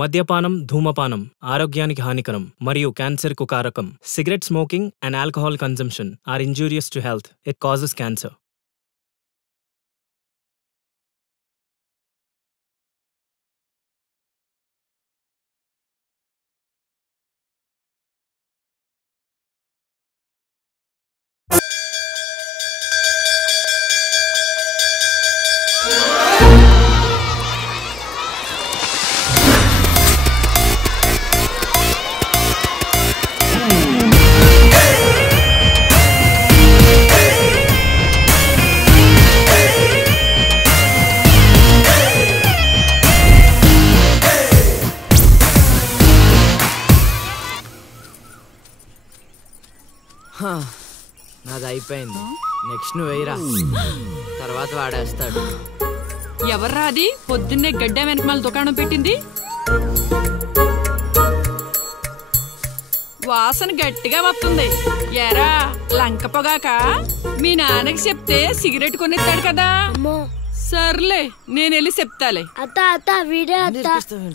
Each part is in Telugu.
మద్యపానం, ధూమపానం ఆరోగ్యానికి హానికరం మరియు క్యాన్సర్కు కారకం. Cigarette smoking and alcohol consumption are injurious to health. It causes cancer. నాది అయిపోయింది. నెక్స్ట్ నువ్వు వేయరా, తర్వాత వాడేస్తాడు. ఎవర్రా అది పొద్దున్నే గడ్డ వెనకమాల దుకాణం పెట్టింది? వాసన గట్టిగా వస్తుంది. ఎరా లంక పొగాక? మీ నాన్నకి చెప్తే సిగరెట్ కొనిస్తాడు కదా. సర్లే నేను వెళ్ళి చెప్తాలే. అత్త వీడే అత్త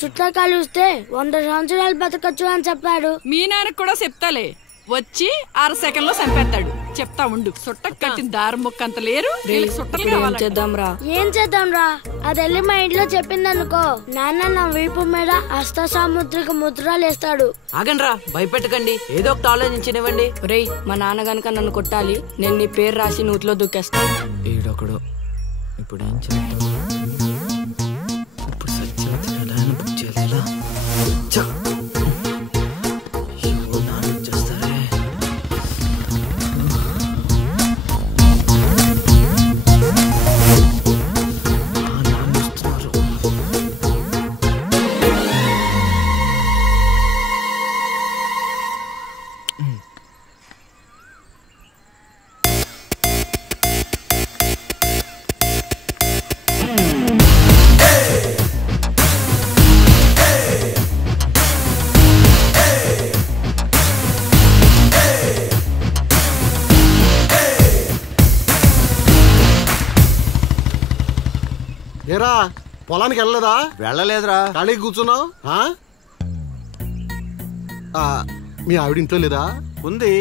చుట్టూ కలిస్తే 100 సంవత్సరాలు బతకచ్చు అని చెప్పాడు. మీ నాన్నకి కూడా చెప్తాలే, వచ్చి 6 సెకండ్లో చంపేస్తాడు. చెప్తా ఉండు. సుట్ట కట్టిన దారం ముక్క అంత లేరు. ఏం చేద్దాంరా? అది వెళ్ళి మా ఇంట్లో చెప్పింది అనుకో, నాన్న నా వీపు మీద హస్త సాముద్రిక ముద్రలు వేస్తాడు. ఆగండ్రా, భయపెట్టకండి, ఏదో ఒకటి ఆలోచించనివ్వండి. రేయ్, మా నాన్నగనక నన్ను కొట్టాలి, నేను నీ పేరు రాసి నూతిలో దూకేస్తాను. ఈడొకడు. ఇప్పుడు ఏం చేద్దాం? ఇప్పుడు సత్యవతి ఎలా బుక్ చేయాలి? ఏరా పొలానికి వెళ్ళలేదా? వెళ్ళలేదురా. ఖాళీకి కూర్చున్నావు? మీ ఆవిడ ఇంట్లో లేదా? ఉంది.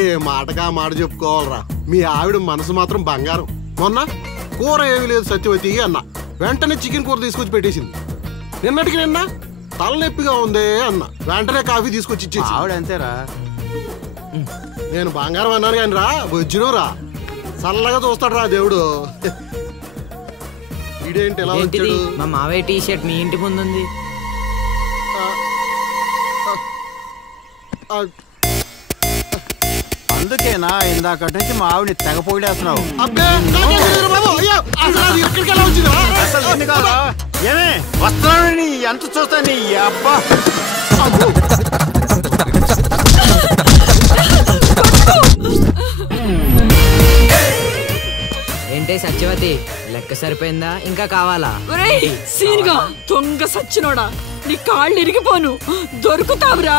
ఏ మాటగా మాట చెప్పుకోవాలరా, మీ ఆవిడ మనసు మాత్రం బంగారం. మొన్న కూర ఏమి లేదు సత్యవతి అన్న, వెంటనే చికెన్ కూర తీసుకొచ్చి పెట్టేసింది. నిన్నటికి నిన్న తలనొప్పిగా ఉంది అన్న, వెంటనే కాఫీ తీసుకొచ్చి ఇచ్చేసి. ఆవిడ అంతేరా. నేను బంగారం అన్నాను కానీ రా వచ్చినరా, చల్లగా చూస్తాడు రా దేవుడు. ఇదేంటి ఎలా వచ్చాడు? మా మావయ్య టీ షర్ట్ మీ ఇంటి ముందు ఉంది. అందుకేనా ఇందాకటి నుంచి మా ఆవిడని తెగ పొగిడేస్తున్నావు? ఏమే వస్తున్నాను, ఎంత చూస్తాను నీ అబ్బా. ఏంటే సత్యవతి, లెక్క సరిపోయిందా? ఇంకా కావాలా? సీన్గా దొంగ సచ్చినోడా, నీ కాళ్ళు ఇరిగిపోను, దొరుకుతావురా.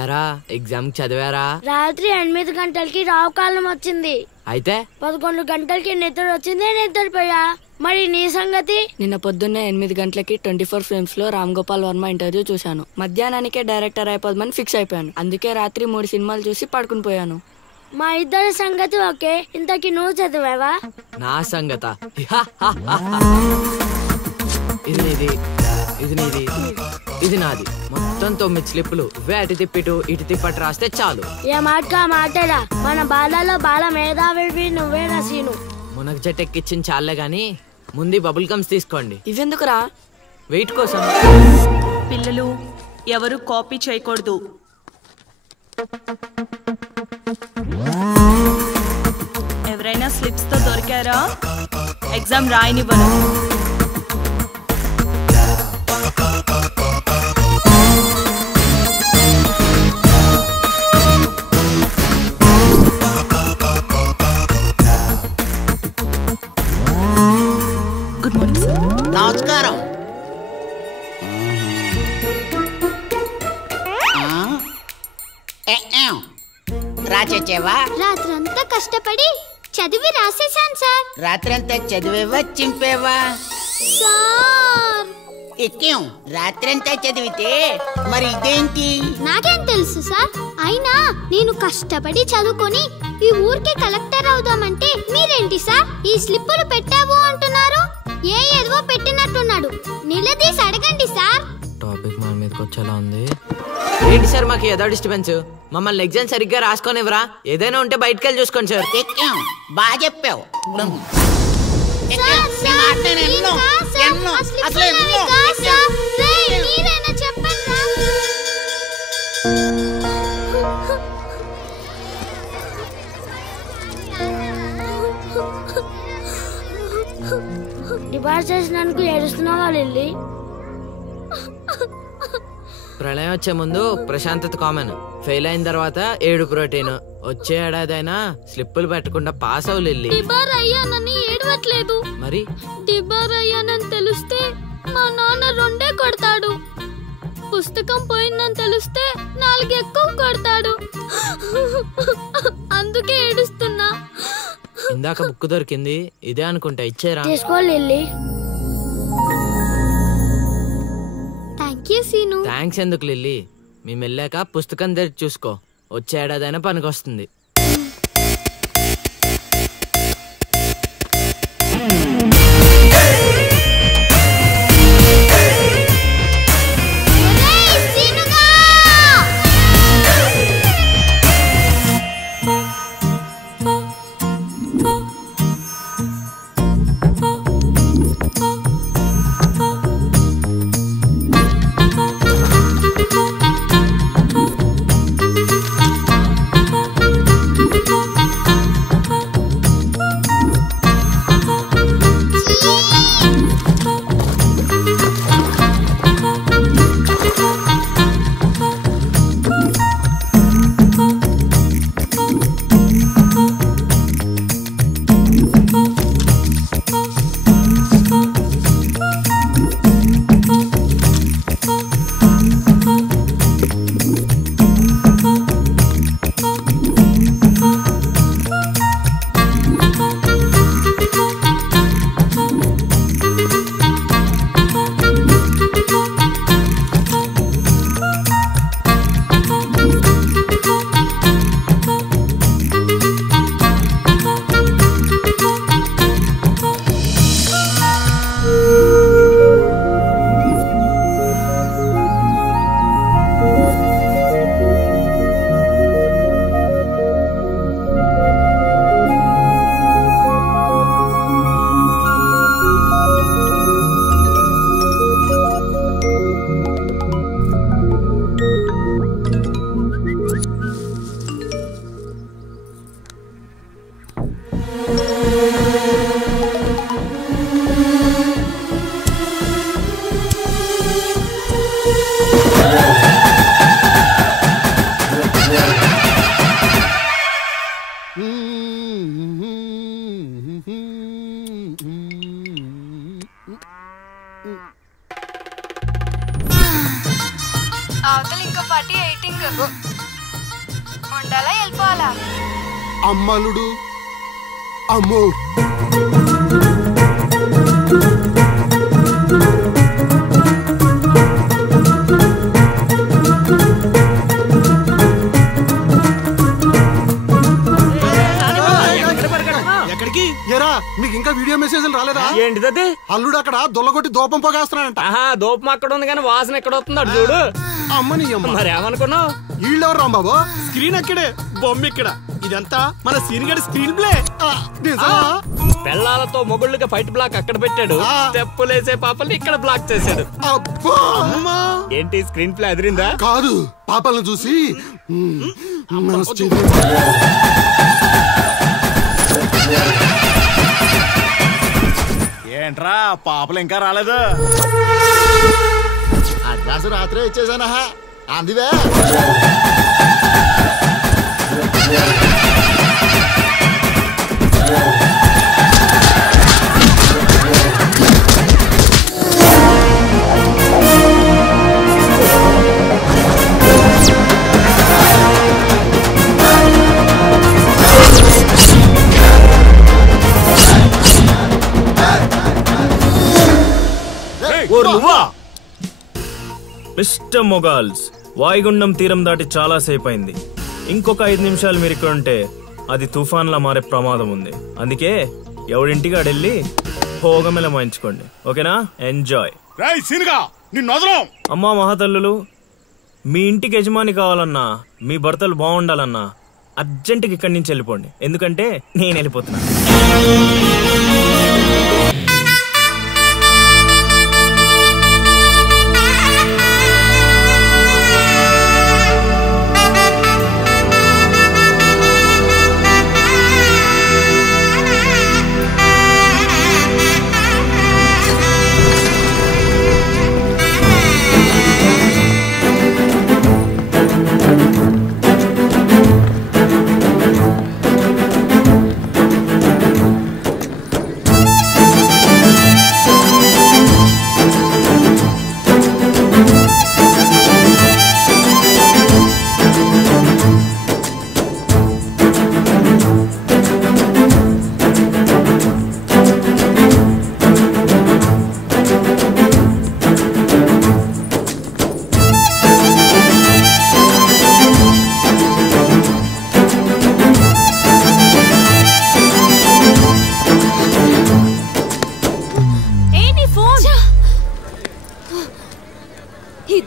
ఎరా ఎగ్జామ్ చదివారా? రాత్రి 8 గంటలకి రావు కాలం వచ్చింది. అయితే 11 గంటలకి నిద్ర వచ్చింది, నిద్రపోయా. మరి నీ సంగతి? నిన్న పొద్దున్నే 8 గంటలకి 24 ఫిల్మ్స్ లో రామ్ గోపాల్ వర్మ ఇంటర్వ్యూ చూశాను. మధ్యాహ్నానికే డైరెక్టర్ అయిపోదామని ఫిక్స్ అయిపోయాను. అందుకే రాత్రి 3 సినిమాలు చూసి పడుకుని పోయాను. మా ఇద్దరి సంగతి ఓకే. ఇంతకీ నువ్వు చదివావా? నా సంగత ఇది నీది, ఇది నీది, ఇది నాది. మొత్తం 9 స్లిప్పులు. అటు తిప్పిటు ఇటు తిప్పటి రాస్తే చాలు. ఏ మాట మాటరా, మన బాలలో బాల మేధావి నువ్వే నసీను. మునగ చెట్టు ఎక్కిచ్చిన చాలే గాని ముందు బబుల్ గమ్స్ తీసుకోండి. ఇవెందుకురా? వెయిట్ కోసం. పిల్లలు ఎవరు కాపీ చేయకూడదు. ఎవరైనా స్లిప్స్ తో దొరికారా? ఎగ్జామ్ రాయనివ్వను. Good morning sir. నమస్కారం. రాచేవా? రాత్రంతా కష్టపడి చదివి రాసేసాను సార్. రాత్రంతా చదివేవా చింపేవా? సార్ ఎక్కేం రాత్రంతా చదివితే మరి ఇదేంటి? నాకేం తెలుసు సార్. అయినా నేను కష్టపడి చదువుకొని ఈ ఊరికి కలెక్టర్ అవుదామంటే మీరేంటి సార్ ఈ స్లిప్పులు పెట్టావు అంటున్నారు? ఏదో పెట్టినట్టున్నాడు. నిలదీసి అడగండి సార్. టాపిక్ మన మీదకి వచ్చేలా ఉంది. ఏంటి సార్ మాకు ఏదో డిస్టర్బెన్స్? మమ్మల్ని ఎగ్జామ్ సరిగ్గా రాసుకొనివ్వరా? ఏదైనా ఉంటే బయటకు వెళ్ళి చూసుకోండి సార్. ఎక్కేం బాగా చెప్పావు. డిబార్ చేసినందుకు ఏడుస్తున్నావా లిల్లీ? ప్రళయం వచ్చే ముందు ప్రశాంతత కామన్. ఫెయిల్ అయిన తర్వాత ఏడు ప్రోటీన్. వచ్చే ఏడాదైనా స్లిప్పులు పెట్టకుండా పాస్ అవ్వలేదు. డిబార్ అయ్యానని ఏడవట్లేదు. మరి డిబార్ అయ్యానని తెలిస్తే మా నాన్న 2 కొడతాడు. పుస్తకం పోయిందని తెలిస్తే 4 ఎక్కువ కొడతాడు. అందుకే ఏడుస్తున్నా. ఇందాక బుక్ దొరికింది, ఇదే అనుకుంటా. ఇచ్చేరా? తీసుకో లిల్లీ. థ్యాంక్స్ ఎందుకు లిల్లీ? మేము వెళ్ళాక పుస్తకం తెరిచి చూసుకో. వచ్చే ఏడాదైనా పనికొస్తుంది. అవతల ఇంకో పార్టీ ఎయిటింగ్ ఉండాలా వెళ్ళిపోవాలా? అమ్మలుడు అమ్మో ఎక్కడికి? ఏరా మీకు ఇంకా వీడియో మెసేజ్లు రాలేదా? ఏంటిది? అల్లుడు అక్కడ దొల్లగొట్టి దూపం పోగేస్తున్నాడంట. దూపం అక్కడ ఉంది కానీ వాసన ఎక్కడ వస్తున్నాడు చూడు. అమ్మని అమ్మ మరి ఏమనుకున్నావు? వీళ్ళెవరు రాంబాబు? స్క్రీన్ అక్కడే, బొమ్మ ఇక్కడ. ఇదంతా మన సీన్ గడి స్క్రీన్ ప్లే. పెళ్ళాలతో మొగుళ్ళుగా ఫైట్ బ్లాక్ అక్కడ పెట్టాడు. స్టెప్పులేసే పాపల్ని ఇక్కడ బ్లాక్ చేశాడు. ఏంటి స్క్రీన్ ప్లే అదిరిందా? కాదు, పాపలను చూసి ఏంట్రా పాపలు ఇంకా రాలేదు? అడ్వాన్స్ రాత్రే ఇచ్చేసానా అందివే. మిస్టర్ మొగాల్స్, వాయుగుండం తీరం దాటి చాలా సేపు అయింది. ఇంకొక 5 నిమిషాలు మీరు ఇక్కడ ఉంటే అది తుఫాన్లా మారే ప్రమాదం ఉంది. అందుకే ఎవడింటికి అడెళ్ళి భోగమెల మాయించుకోండి. ఓకేనా? ఎంజాయ్. అమ్మా మహాతల్లులు, మీ ఇంటికి యజమాని కావాలన్నా, మీ భర్తలు బాగుండాలన్నా అర్జెంటుకి ఇక్కడి నుంచి వెళ్ళిపోండి. ఎందుకంటే నేను వెళ్ళిపోతున్నా.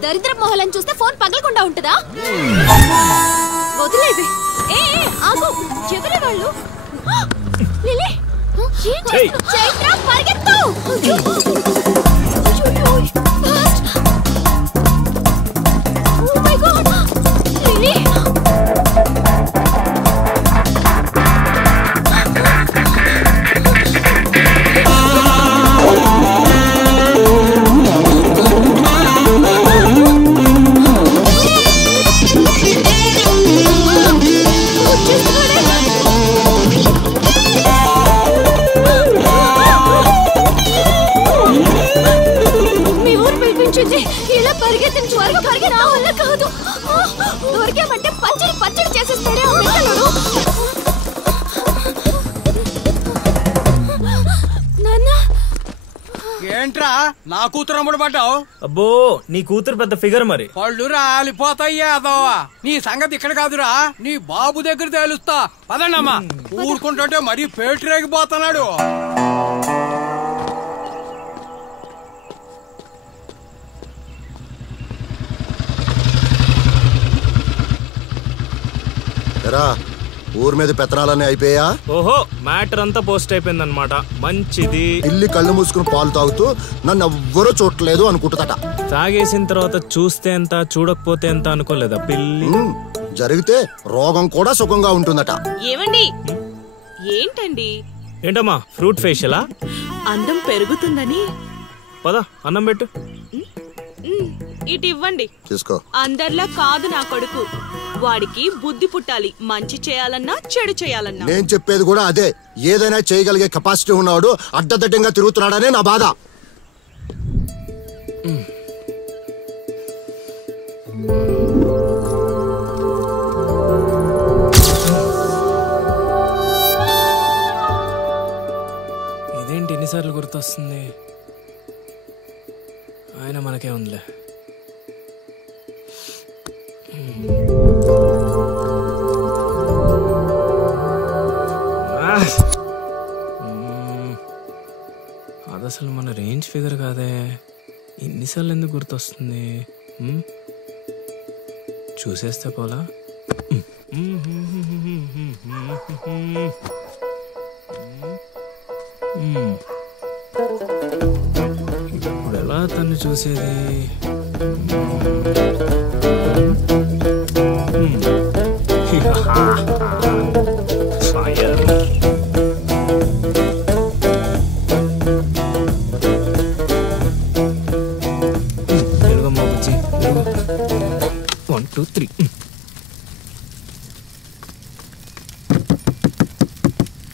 దరిద్ర మొహలను చూస్తే ఫోన్ పగలకుండా ఉంటదా? వదిలేవే. ఆగు. ఎవరే వాళ్ళు? లిలీ, చైత్ర పరిగెత్తు. Oh my god, Lily. ఇలా పరిగెత్తిన త్వరగా పరిగెత్త వల్ల కాదు. దొరికామంటే పచ్చడి పచ్చడి చేసేస్తాడే ఆ పిల్లలు. నాన్న, ఏంట్రా నా కూతురు అమ్ముడు పడ్డావు? అబ్బో, నీ కూతురు పెద్ద ఫిగర్ మరి. పళ్ళు రాలిపోతాయ్యా అదోవా. నీ సంగతి ఇక్కడ కాదురా, నీ బాబు దగ్గర తేలుస్తా. పదండమ్మా. ఊరుకుంటుంటే మరీ పేటరేగిపోతున్నాడు. ఊరి మీద పెత్తనాలన్నీ అయిపోయా? ఓహో, మ్యాటర్ అంతా పోస్ట్ అయిపోయింది అనమాట. మంచిది. ఇల్లి కళ్ళు మూసుకుని పాలు తాగుతూ నన్ను ఎవ్వరూ చూడలేదు అనుకుంటుందట. తాగేసిన తర్వాత చూస్తే ఎంత, చూడకపోతే ఎంత అనుకోలేదా పిల్లి? జరిగితే రోగం కూడా సుఖంగా ఉంటుందట. ఏమండి? ఏంటండి? ఏంటమ్మా, ఫ్రూట్ ఫేషియలా? అందం పెరుగుతుందని. పద, అన్నం పెట్టు. ఇటు ఇవ్వండి. తీసుకో. అందరిలా కాదు నా కొడుకు. వాడికి బుద్ధి పుట్టాలి. మంచి చేయాలన్నా చెడు చేయాలన్నా. నేను చెప్పేది కూడా అదే. ఏదైనా చేయగలిగే కెపాసిటీ ఉన్నవాడు అడ్డదడ్డంగా తిరుగుతున్నాడనే నా బాధ. ఇదేంటి ఎన్నిసార్లు గుర్తొస్తుంది? ఆయన మనకే ఉందిలే. అది అసలు మన రేంజ్ ఫిగర్ కాదే. ఇన్నిసార్లు ఎందుకు గుర్తొస్తుంది? చూసేస్తే పోలా. ఇప్పుడు ఎలా తను చూసేది? తెలుగమ్మా బుజ్జి, 1 2 3.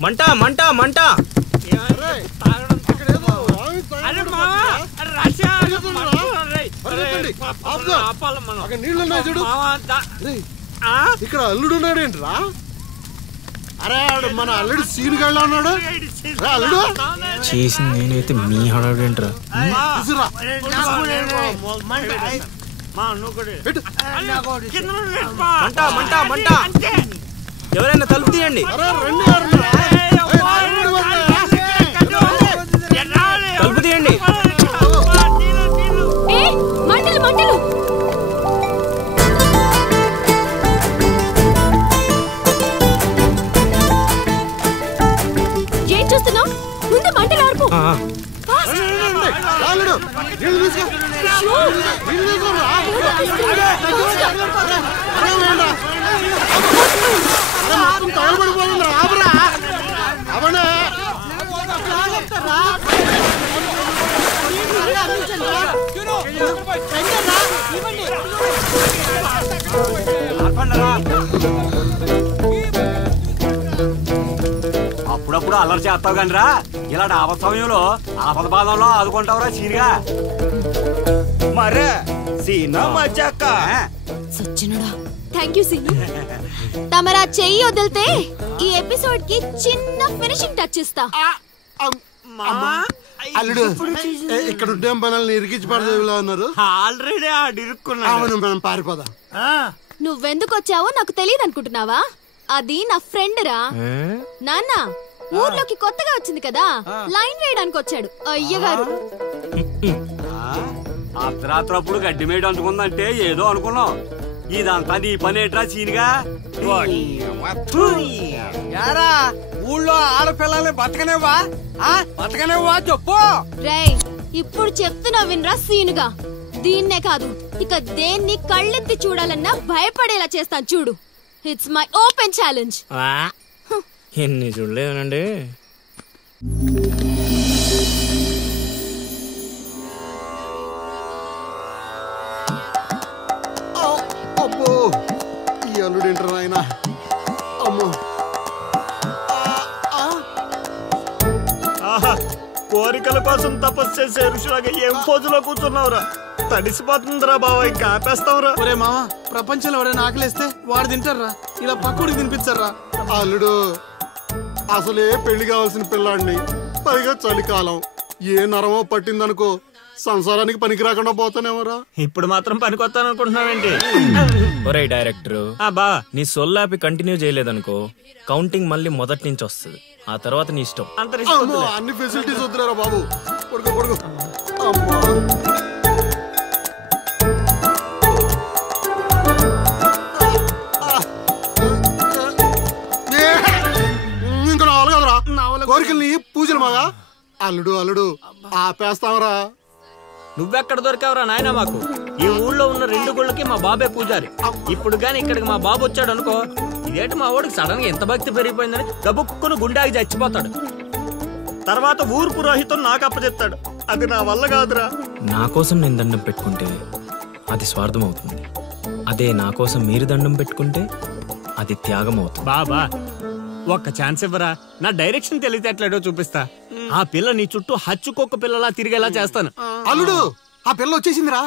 మంట మంట మంట. ఇక్కడ అల్లుడున్నాడేంట్రా? అరే మన అల్లుడు సీన్ గళ్ళ ఉన్నాడు. అల్లుడు చేసింది నేనైతే మీ హడావిడేంట్రా? ఎవరైనా తలుపు తీయండి. తలుపు తీయండి. మంటలు మంటలు. ఏం చూస్తున్నావు? ముందు మంటలు ఆర్పు. అప్పుడప్పుడు అల్లరి చేస్తావు కానీ రా, ఇలాంటి ఆపద సమయంలో ఆపద బాధంలో ఆదుకుంటావురా సీనిగా. మరే సీనా మజాక సచ్చినడా. Thank you Seenu. తమరా చెయ్యి వదిలితే ఈ ఎపిసోడ్ కి చిన్న ఫినిషింగ్ టచ్ ఇస్తా. అల్లుడు ఇక్కడ ఉంటే మనల్ని ఇరికించి పడదేవిలా ఉన్నారు. ఆల్రెడీ అవును మనం పారిపోదాం. నువ్వెందుకు వచ్చావో నాకు తెలియదు అనుకుంటున్నావా? అది నా ఫ్రెండ్ రా. నాన్న ఊర్లోకి కొత్తగా వచ్చింది కదా, లైన్ వేయడానికి వచ్చాడు అయ్యగారు. అర్ధరాత్రప్పుడు గడ్డి మేడ అందుకుందంటే ఏదో అనుకున్నాం. ఇదంతా నీ పని ఏట్రా సీనిగా? యారా ఊళ్ళో ఆడపిల్లల్ని బతకనేవా? బతకనేవా చెప్పు. రేయ్ ఇప్పుడు చెప్తున్నా వినరా సీనుగా. దీన్నే కాదు ఇక దేన్ని కళ్ళెత్తి చూడాలన్నా భయపడేలా చేస్తాను చూడు. It's my open challenge. ఎన్ని చూడలేదనండి. అబ్బో ఈ అల్లుడు ఏంటారు ఆయన. అమ్మో కోరికల కోసం తపస్సు చేసే ఋషులాగా ఏం పోజులో కూర్చున్నావురా? తడిసిపోతుందిరా బావ, ఇంకా ఆపేస్తావురా. ఒరే మామ, ప్రపంచంలో ఎవరైనా ఆకలిస్తే వాడు తింటారా, ఇలా పక్కడికి తినిపించారా? అల్లుడు అసలే పెళ్లి కావాల్సిన పిల్లాడిని, పైగా చలికాలం, ఏ నరమో పట్టిందనుకో సంసారానికి పనికి రాకుండా పోతానేమోరా. ఇప్పుడు మాత్రం పనికొస్తాను అనుకుంటున్నావేంటి? ఒరే డైరెక్టర్, నీ సొల్లాపి కంటిన్యూ చేయలేదనుకో కౌంటింగ్ మళ్ళీ మొదటి నుంచి వస్తుంది. ఆ తర్వాత నీ ఇష్టం. అన్ని ఫెసిలిటీస్ వద్దురా బాబు. కొడుకు కొడుకు ఇంకా నావలు కదరా కోరికల్ని పూజలు మగా. అల్లుడు అల్లుడు ఆపేస్తావరా. నువ్వెక్కడ దొరికావురా నాయనా మాకు? ఈ ఊళ్ళో ఉన్న 2 గుళ్ళకి మా బాబే పూజారి. ఇప్పుడు గాని ఇక్కడికి మా బాబు వచ్చాడు అనుకో, ఇదేంటి మా వాడికి సడన్ గా ఎంత భక్తి పెరిగిపోయిందని గబుక్కును గుండాకి చచ్చిపోతాడు. తర్వాత ఊరు పురోహితం నాకు అప్పచెప్తాడు. అది నా వల్ల కాదురా. నా కోసం నేను దండం పెట్టుకుంటే అది స్వార్థం అవుతుంది. అదే నా కోసం మీరు దండం పెట్టుకుంటే అది త్యాగం అవుతుంది. బాబా ఒక్క ఛాన్స్ ఇవ్వరా, నా డైరెక్షన్ తెలియటట్లేడో చూపిస్తా. ఆ పిల్ల నీ చుట్టూ హచ్చుకొక్క పిల్లలా తిరిగేలా చేస్తాను. అల్లుడు ఆ పిల్ల వచ్చేసిందిరా.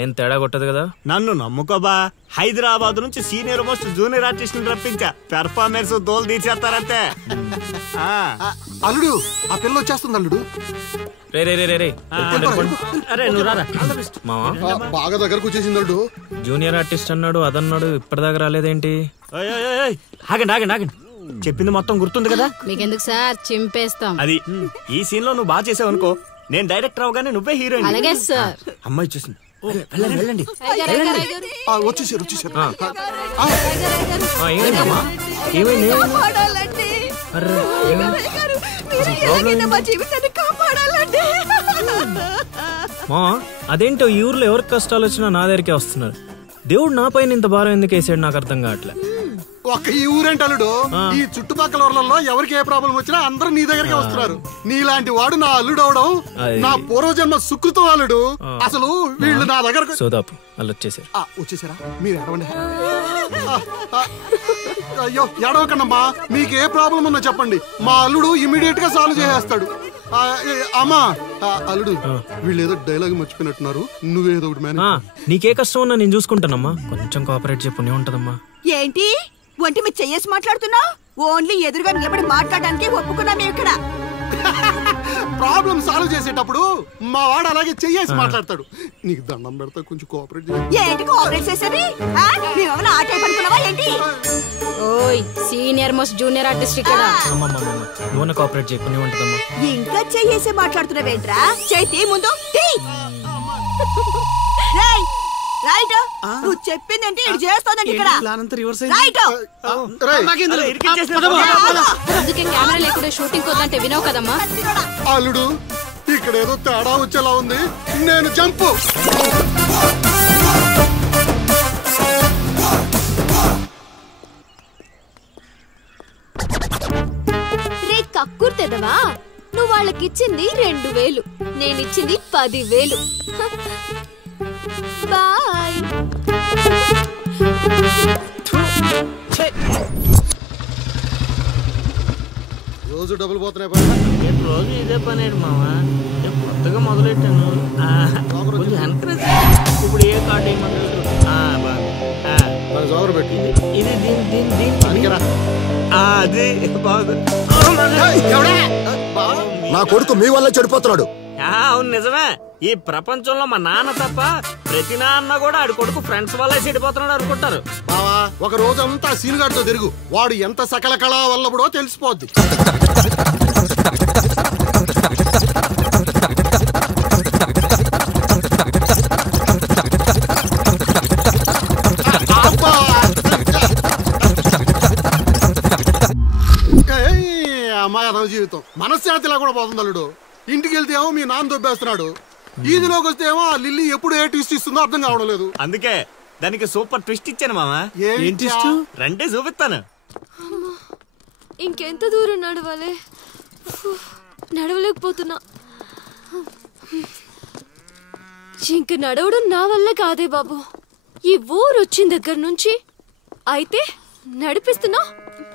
ఏం తేడా కొట్టదు కదా? నన్ను నమ్ముకోబా. హైదరాబాద్ నుంచి సీనియర్ మోస్ట్ జూనియర్ ఆర్టిస్ట్ రప్పించా. పెర్ఫార్మెన్స్ దోలు తీర్చేస్తారంతే. అల్లుడు ఆ పిల్ల వచ్చేస్తుంది. అల్లుడు బాగా దగ్గరకు వచ్చేసింది. అల్లుడు జూనియర్ ఆర్టిస్ట్ అన్నాడు, అదన్నాడు, ఇప్పటిదాకా రాలేదేంటి? ఆగండి ఆగండి ఆగండి. చెప్పింది మొత్తం గుర్తుంది కదా? మీకెందుకు సార్, చింపేస్తాం. అది ఈ సీన్ లో నువ్వు బాగా చేసావు అనుకో, నేను డైరెక్టర్ అవగానే నువ్వే హీరోయిన్. అలాగే సార్. అమ్మాయి చూసింది, వెళ్ళండి. వచ్చేసారు. మా అదేంటో ఈ ఊర్లో ఎవరికి కష్టాలు వచ్చినా నా దగ్గరికే వస్తున్నారు. దేవుడు నా పైన ఇంత భారం ఎందుకు వేసాడు నాకు అర్థం కావట్లే. ఒక్క ఈ ఊరేంటలుడు, ఈ చుట్టుపక్కల ఊర్లలో ఎవరికి ఏ ప్రాబ్లం వచ్చినా అందరూ నీ దగ్గరికి వస్తున్నారు. నీలాంటి వాడు నా అల్లుడు అవడం నా పూర్వజన్మ సుకృతం అల్లుడు. అసలు వీళ్ళు నా దగ్గర సోదాపు వాళ్ళు వచ్చేసారు. వచ్చేసారా? మీరు ఎడవండి. అయ్యో ఎడవకండమ్మా, మీకు ఏ ప్రాబ్లం ఉన్నా చెప్పండి, మా అల్లుడు ఇమీడియట్ గా సాల్వ్ చేసేస్తాడు. అమ్మా అల్లుడు, వీళ్ళు ఏదో డైలాగ్ మర్చిపోయినట్టున్నారు, నువ్వేదో ఒకటి మేనేజ్. నీకే కష్టం ఉన్నా నేను చూసుకుంటానమ్మా, కొంచెం కోఆపరేట్ చెప్పు ఉంటదమ్మా. ఏంటి ఒంటి మీద చెయ్యేసి మాట్లాడుతున్నావు? ఓన్లీ ఎదురుగా నిలబడి మాట్లాడడానికి ఒప్పుకున్నాం ఇక్కడ. ప్రాబ్లం సాల్వ్ చేసేటప్పుడు మా వాడు అలాగే చెయ్యేసి మాట్లాడతాడు. నీకు దండం పెడతా, కొంచెం కోఆపరేట్ చేయి. ఏంటి కోఆపరేట్ చేసేది? మేమేమైనా ఆ టైప్ అనుకున్నావా ఏంటి? ఓయ్ సీనియర్ మోస్ట్ జూనియర్ ఆర్టిస్ట్ ఇక్కడ. నువ్వు కోఆపరేట్ చెప్పు ఉంటదమ్మా. ఇంకా చెయ్యేసి మాట్లాడుతున్నావేంట్రా? చేతి ముందు రైట్. నువ్వు చెప్పిందంటే ఇది చేస్తానండి ఇక్కడ. రైట్. అందుకే కెమెరా లేకుండా షూటింగ్ కొద్దంటే వినవు కదమ్మా. అల్లుడు, ఇక్కడ ఏదో తేడా వచ్చేలా ఉంది, నేను జంపు. రే కక్కుర్తెదవా, నువ్వు వాళ్ళకిచ్చింది 2000, నేనిచ్చింది 10,000. బాయ్. రోజు డబ్బులు పోతున్నాయి. రోజు ఇదే పని మావా, కొత్తగా మొదలెట్టాను. ఇప్పుడు ఏ కార్డు ఏమన్నారు? పెట్టి ఇది నా కొడుకు మీ వల్ల చెడిపోతున్నాడు. అవును నిజమే. ఈ ప్రపంచంలో మా నాన్న తప్ప ప్రతి నాన్న కూడా ఆడి కొడుకు ఫ్రెండ్స్ వల్ల చెడిపోతున్నాడు అనుకుంటారు. బావా, ఒక రోజంతా సీనుగాడితో తిరుగు, వాడు ఎంత సకల కళా వల్లబడో తెలిసిపోద్ది. అమ్మాయి అదవ జీవితం మనశ్శాంతిలా కూడా పోతుంది అల్లుడు. ఇంటికి వెళ్తే ఏమో మీ నాన్న దొబ్బేస్తున్నాడు, ఈదిలోకి వస్తే ఏమో ఆ లిల్లీ ఎప్పుడు ఏ ట్విస్ట్ ఇస్తుందో అర్థం కావడం లేదు. అందుకే దానికి సూపర్ ట్విస్ట్ ఇచ్చాను మామా. రండి చూపిస్తాను. ఇంకెంత దూరం నడవాలి? నడవలేకపోతున్నా. ఇంక నడవడం నా వల్ల కాదే బాబు. ఈ ఊరు వచ్చిన దగ్గర నుంచి అయితే నడిపిస్తున్నా,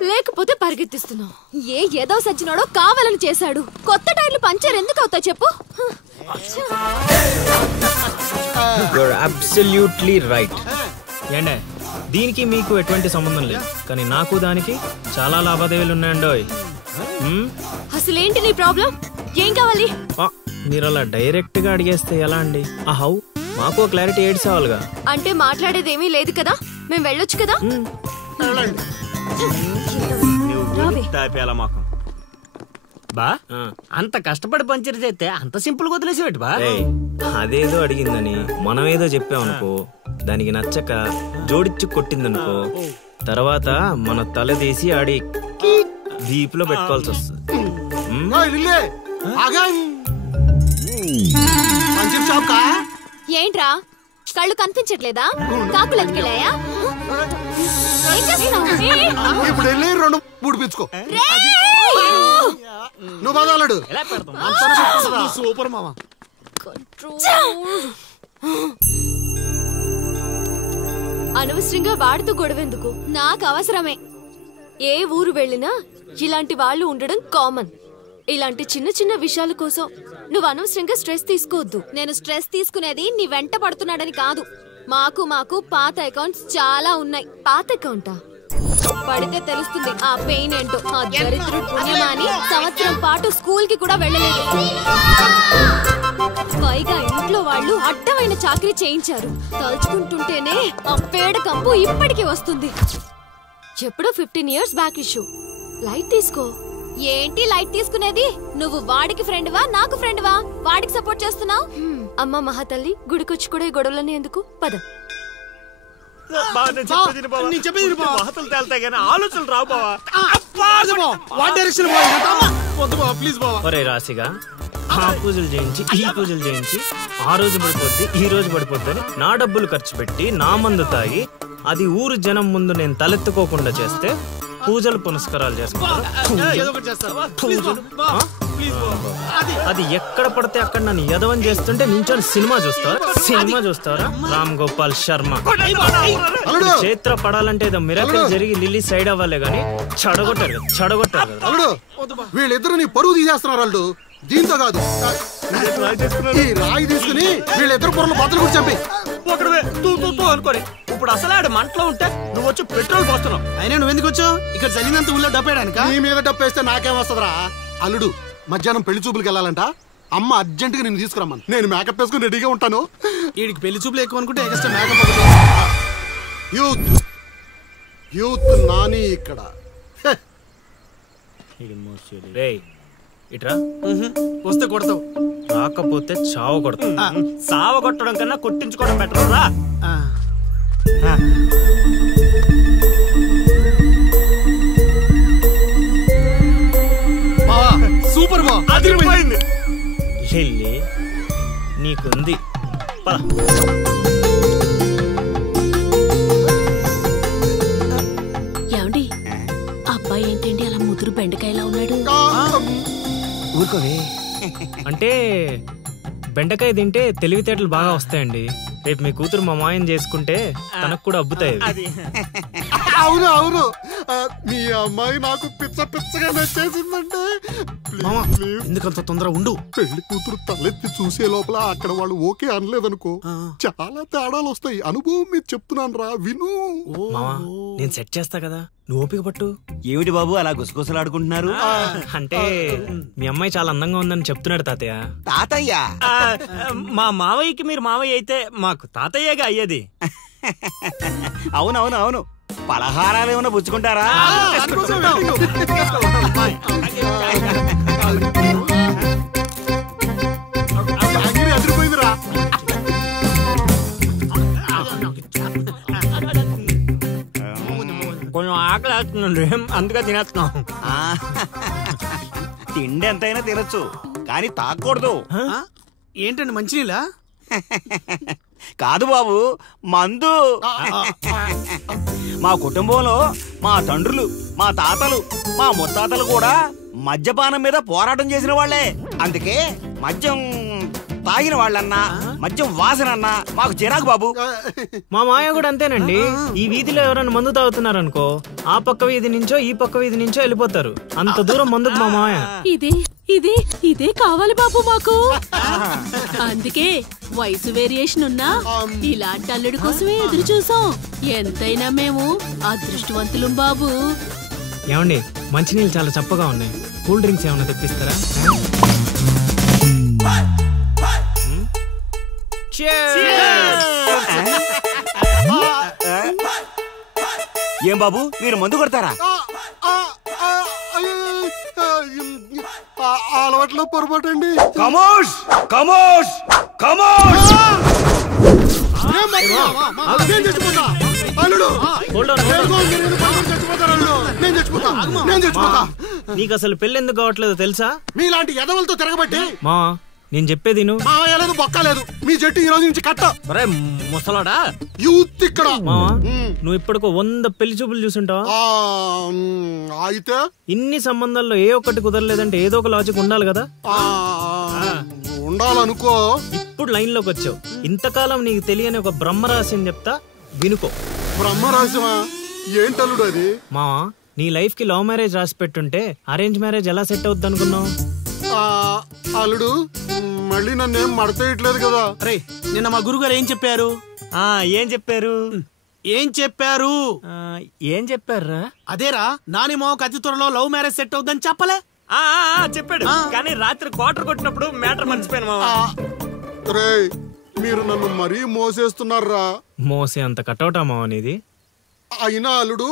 లేకపోతే పరిగెత్తిస్తున్నా. ఏదో సచ్చినాడో కావాలని చేశాడు. కొత్త టైర్లు పంచర్ ఎందుకు అవుతా చెప్పు? Absolutely right. ఏండే, దీనికి మీకు ఎటువంటి సంబంధం లేదు, కానీ నాకు దానికి చాలా లావాదేవీలు ఉన్నాయండి. అసలేంటి నీ ప్రాబ్లం? ఏం కావాలి? మీరు అలా డైరెక్ట్ గా అడిగేస్తే ఎలా అండి? హౌ మాకు క్లారిటీ ఏడ్చావాలిగా. అంటే మాట్లాడేదేమీ లేదు కదా, మేము వెళ్ళొచ్చు కదా. మాకు బా అంత కష్టపడి పంచర్ చేస్తే అంత సింపుల్ గా వదిలేసేవాటి బా. అదేదో అడిగిందని మనం ఏదో చెప్పామనుకో, దానికి నచ్చక జోడిచ్చి కొట్టిందనుకో, తర్వాత మన తల తీసి ఆడి దీపులో పెట్టుకోవాల్సి వస్తుంది. ఏంట్రా కళ్ళు కనిపించట్లేదా? కాకులు ఎత్తుకెళ్ళాయా? ఇప్పుడు వెళ్ళి 2 పుడిపించుకో. నువ్వు బదాలడు సూపర్ మామా. అనవసరంగా వాడితో గొడవెందుకు? నాకు అవసరమే. ఏ ఊరు వెళ్ళినా ఇలాంటి వాళ్ళు ఉండడం కామన్. ఇలాంటి చిన్న చిన్న విషయాల కోసం నువ్వు అనవసరంగా స్ట్రెస్ తీసుకోవద్దు. నేను స్ట్రెస్ తీసుకునేది నీ వెంట పడుతున్నాడని కాదు. మాకు పాత అకౌంట్స్ చాలా ఉన్నాయి. పాత అకౌంటా? పడితే తెలుస్తుంది ఆ పెయిన్ ఏంటో. ఆ దరిద్రుడు పుణ్యమాని సంవత్సరం పాటు స్కూల్ కి కూడా వెళ్ళలేదు. పైగా ఇంట్లో వాళ్ళు అడ్డమైన చాకరీ చేయించారు. తలుచుకుంటుంటేనే ఆ పేడ కంపు ఇప్పటికీ వస్తుంది. ఎప్పుడో 15 years బ్యాక్ ఇష్యూ. లైట్ తీసుకో. ఏంటి లైట్ తీసుకునేది? నువ్వు వాడికి ఫ్రెండ్వా నాకు ఫ్రెండ్వా? వాడికి సపోర్ట్ చేస్తున్నావు? అమ్మ మహాతల్లి, గుడికొచ్చి కూడా ఈ గొడవలన్నీ ఎందుకు? పద. వార్తలు తేలుతాయి కానీ ఆలోచనలు రావు బావా. ఒరే రాశిగా ఆ పూజలు చేయించి ఈ పూజలు చేయించి ఆ రోజు పడిపోద్ది ఈ రోజు పడిపోద్ది అని నా డబ్బులు ఖర్చు పెట్టి నా మందు తాగి అది ఊరు జనం ముందు నేను తలెత్తుకోకుండా చేస్తే పూజలు పునస్కారాలు చేసుకుంటారు. అది ఎక్కడ పడితే అక్కడ నన్ను యదవం చేస్తుంటే నించొని సినిమా చూస్తారా? రామ్ గోపాల్ శర్మ చైత్ర పడాలంటే ఏదో మిరాకిల్ జరిగి లిల్లీ సైడ్ అవ్వాలే గానీ చెడగొట్టారు. వీళ్ళిద్దరు నీ పరువు తీసేస్తున్నారు. వాళ్ళు దీంతో కాదు ఈ రాయి తీసుకుని వీళ్ళిద్దరు పొరలు బద్దలు కూడా చంపి అనుకోని ఇప్పుడు అసలు ఆడు మంటలో ఉంటే నువ్వు వచ్చి పెట్రోల్ పోస్తున్నావు. అయినా నువ్వెందుకు వచ్చావు? ఇక్కడ జరిగినంత ఊళ్ళో డప్పేయడానికా? నీ మీద డప్పేస్తే నాకేం వస్తుందిరా? అల్లుడు మధ్యాహ్నం పెళ్లి చూపులకు వెళ్ళాలంట. అమ్మ అర్జెంట్ గా నేను తీసుకురమ్మను. నేను మేకప్ వేసుకుని రెడీగా ఉంటాను. వీడికి పెళ్లి చూపులు ఎక్కువ అనుకుంటే ఎక్స్ట్రా మేకప్. యూత్ నాని ఇక్కడ. ఇట్రా వస్తే కొడతావు, రాకపోతే చావు కొడతావు. సావ కొట్టడం కన్నా కొట్టించుకోవడం బెటర్ రా. సూపర్ బా, అదిరిపోయింది. లిల్లీ నీకుంది. ఏమండి అబ్బాయి ఏంటండి అలా ముదురు బెండకాయలా ఉన్నాడు? ఊరుకోవే. అంటే బెండకాయ తింటే తెలివితేటలు బాగా వస్తాయండి. రేపు మీ కూతురు మా మాయం చేసుకుంటే తనకు కూడా అబ్బుతాయి. అవును అవును, మీ అమ్మాయి నాకు పిచ్చగా నచ్చేసిందంటే. ఎందుకంత తొందర ఉండు. పెళ్లి కూతురు తలెత్తి చూసే లోపల అక్కడ వాళ్ళు ఓకే అనలేదనుకో చాలా తేడాలు వస్తాయి. అనుభవం మీద చెప్తున్నాను రా, విను. మామా నేను సెట్ చేస్తా కదా, నువ్వు ఓపిక పట్టు. ఏమిటి బాబు అలా గుసగుసలాడుకుంటున్నారు? అంటే మీ అమ్మాయి చాలా అందంగా ఉందని చెప్తున్నాడు తాతయ్య. తాతయ్య? మా మావయ్యకి మీరు మావయ్య అయితే మాకు తాతయ్యగా అయ్యేది. అవునవును అవును. పలహారాలు ఏమైనా పుచ్చుకుంటారా? అదిరిపోయిందిరా. కొంచెం ఆకలి వేస్తుందండి, అందుకే తినేస్తున్నాం. తిండి ఎంతైనా తినొచ్చు కానీ తాగకూడదు. ఏంటండి మంచినీళ్ళ? కాదు బాబు, మందు. మా కుటుంబంలో మా తండ్రులు, మా తాతలు, మా ముత్తాతలు కూడా మద్యపానం మీద పోరాటం చేసిన వాళ్లే. అందుకే మద్యం తాగిన వాళ్ళన్నా మద్యం వాసనన్నా మాకు చిరాకు బాబు. మా మాయ కూడా అంతేనండి. ఈ వీధిలో ఎవరైనా మందు తాగుతున్నారనుకో ఆ పక్క వీధి నుంచో ఈ పక్క వీధి నుంచో వెళ్ళిపోతారు. అంత దూరం మందుకు మా మాయ. ఇదే కావాలి బాబు మాకు. అందుకే వయసు వేరియేషన్ ఉన్నా ఇలాంటి అల్లుడి కోసమే ఎదురు చూసాం. ఎంతైనా మేము అదృష్టవంతులం బాబు. ఏమండి మంచినీళ్ళు చాలా చప్పగా ఉన్నాయి, కూల్ డ్రింక్స్ ఏమైనా తెప్పిస్తారా? ఏం బాబు మీరు మందు కొడతారా? అలవాట్లో పొరపాటు అండి. కమోష్ కమోష్ కమోష్. నీకు అసలు పెళ్లి ఎందుకు కావట్లేదు తెలుసా? మీలాంటి ఎదవలతో తిరగబట్టి. మా నేను చెప్పేది లేదు బొక్కలేదు. మీ జట్టు ఈ రోజు నుంచి కట్ట. ముసలాడా యూత్ ఇక్కడ. నువ్వు ఇప్పటికో 100 పెళ్లి చూపులు చూసుంటావా? అయితే ఇన్ని సంబంధాల్లో ఏ ఒక్కటి కుదరలేదంటే ఏదో ఒక లాజిక్ ఉండాలి కదా. ఉండాలనుకో. ఇప్పుడు లైన్ లోకి వచ్చావు. ఇంతకాలం నీకు తెలియని ఒక బ్రహ్మరహస్యం చెప్తా, వినుకో. బ్రహ్మరహస్యమా? ఏంటల్లుడు అది? మావా నీ లైఫ్ కి లవ్ మ్యారేజ్ రాసి పెట్టుంటే అరేంజ్ మ్యారేజ్ ఎలా సెట్ అవుద్ది అనుకున్నావు? అల్లుడు మళ్ళీ నన్నేం మడతేయట్లేదు కదా. రే నిన్న మా గురుగారు ఏం చెప్పారు? ఏం చెప్పారు? ఏం చెప్పారా? అదేరా నానేమో అతి త్వరలో లవ్ మ్యారేజ్ సెట్ అవుద్దని చెప్పలే? చెప్పాడు కానీ రాత్రి క్వార్టర్ కొట్టినప్పుడు మ్యాటర్ మర్చిపోయాను మావా. రే మీరు నన్ను మరీ మోసేస్తున్నారా? మోసే అంత కటౌటా మావా నీది. అయినా అల్లుడు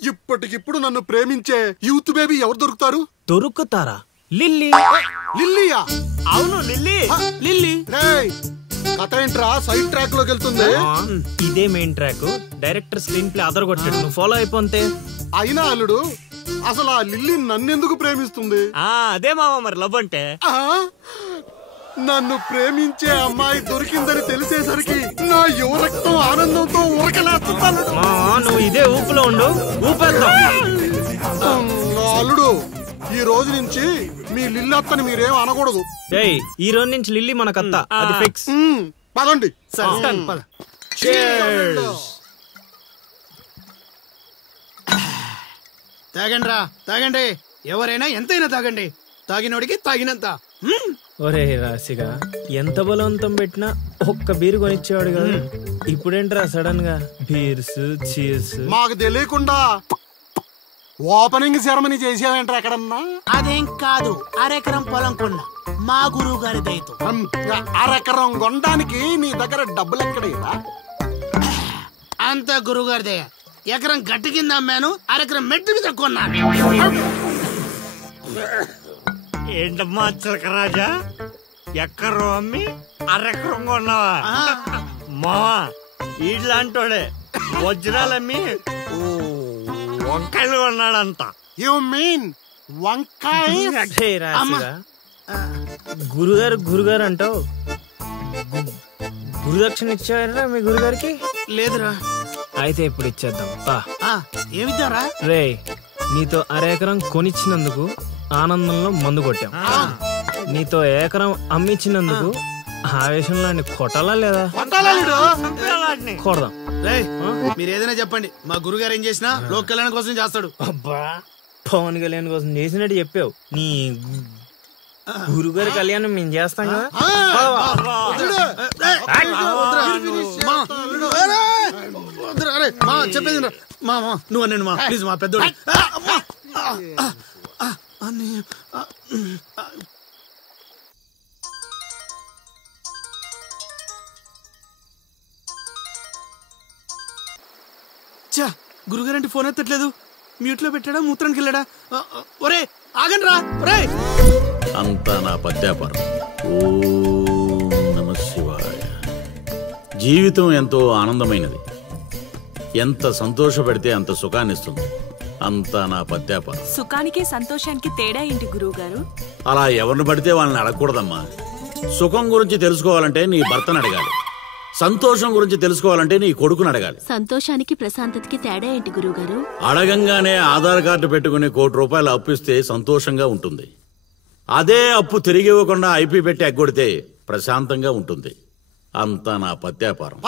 ఇప్పటికిప్పుడు నన్ను ప్రేమించే యూత్ బేబీ ఎవరు దొరుకుతారు? దొరుకుతారా? లిల్లీ. లిల్లీయా? అవును లిల్లీ. లిల్లీ కథ ఏంట్రా సైడ్ ట్రాక్ లోకి వెళ్తుంది? ఇదే మెయిన్ ట్రాక్. డైరెక్టర్ స్క్రీన్ ప్లే అదరగొట్టాడు, నువ్వు ఫాలో అయిపోతే. అయినా అల్లుడు అసలు ఆ లిల్లీ నన్నెందుకు ప్రేమిస్తుంది? అదే మామ మరి లవ్ అంటే. నన్ను ప్రేమించే అమ్మాయి దొరికిందని తెలిసేసరికి నా యువ రక్తం ఆనందంతో ఉరకలేస్తున్నాను. నువ్వు ఇదే ఊపులో ఉండు, ఊపేద్దాం. అల్లుడు ఈ రోజు నుంచి మీ లిల్లీ అత్తని మీరేం అనకూడదు. ఈ రోజు నుంచి లిల్లీ మన కత్త, అది ఫిక్స్. పదండి. తాగండి రా, తాగండి. ఎవరైనా ఎంతైనా తాగండి. తాగినోడికి తాగినంత. ఒరే రాశిగా, ఎంత బలవంతం పెట్టినా ఒక్క బీరు కొనిచ్చేవాడు కదా, ఇప్పుడేంట్రా సడన్ గా బీర్స్ చీర్స్? మాకు తెలియకుండా ఓపెనింగ్ సెరమనీ చేసావేంట్రా ఎక్కడన్నా? అదేం కాదు, అరెకరం పొలం కొండ మా గురువు గారి దయతో. అరెకరం కొనడానికి నీ దగ్గర డబ్బులు ఎక్కడేరా? అంత గురువు గారి దయ. ఎకరం గట్టి కింద అమ్మాను, అరెకరం మెట్టు మీద కొన్నాను. ఏంటమ్మా చిలకరాజా, ఎక్కరు అమ్మి అరెకరం కొన్నావా? మావా ఇట్లాంటోడే వజ్రాలమ్మి వంకాయలు కొన్నాడంట. యు మీన్ వంకాయ? గురుగారు అంటావు, గురుదక్షిణ ఇచ్చారా మీ గురుగారికి? లేదురా. అయితే ఇప్పుడు ఇచ్చేద్దాం. ఏమిద్దారా? రే, నీతో అరెకరం కొనిచ్చినందుకు ఆనందంలో మందు కొట్టాం, నీతో ఏకరం అమ్మిచ్చినందుకు ఆవేశంలో కొట్టాలా లేదా? కొడదాం. మీరు ఏదైనా చెప్పండి, మా గురుగారు ఏం చేసినా లోక్ కళ్యాణం కోసం చేస్తాడు. అబ్బా, పవన్ కళ్యాణ్ కోసం చేసినట్టు చెప్పావు. నీ గురుగారి కళ్యాణం మేము చేస్తాం కదా. చెప్పేది నువ్వు అనండి మా, ప్లీజ్ మా పెద్దోడు. చా, గురుగారంటే ఫోన్ ఎత్తట్లేదు. మ్యూట్ లో పెట్టాడా, మూత్రానికి వెళ్ళాడా? ఒరే ఆగండి రా. ఒరే అంతా నా పత్యాపారం. ఓం నమః శివాయ. జీవితం ఎంతో ఆనందమైనది. ఎంత సంతోషపడితే అంత సుఖాన్ని ఇస్తుంది. అంతా నా పత్యాపారం. సుఖానికి సంతోషానికి తేడా ఏంటి గురువు గారు? అలా ఎవరిని పడితే వాళ్ళని అడగకూడదమ్మా. సుఖం గురించి తెలుసుకోవాలంటే నీ భర్తను అడగాలి, సంతోషం గురించి తెలుసుకోవాలంటే నీ కొడుకుని అడగాలి. సంతోషానికి ప్రశాంతతకి తేడా ఏంటి గురువు గారు? అడగంగానే ఆధార్ కార్డు పెట్టుకుని ₹1,00,00,000 అప్పు ఇస్తే సంతోషంగా ఉంటుంది. అదే అప్పు తిరిగి ఇవ్వకుండా ఐపీ పెట్టి ఎగ్గొడితే ప్రశాంతంగా ఉంటుంది. అంతా నా పత్యాపారం.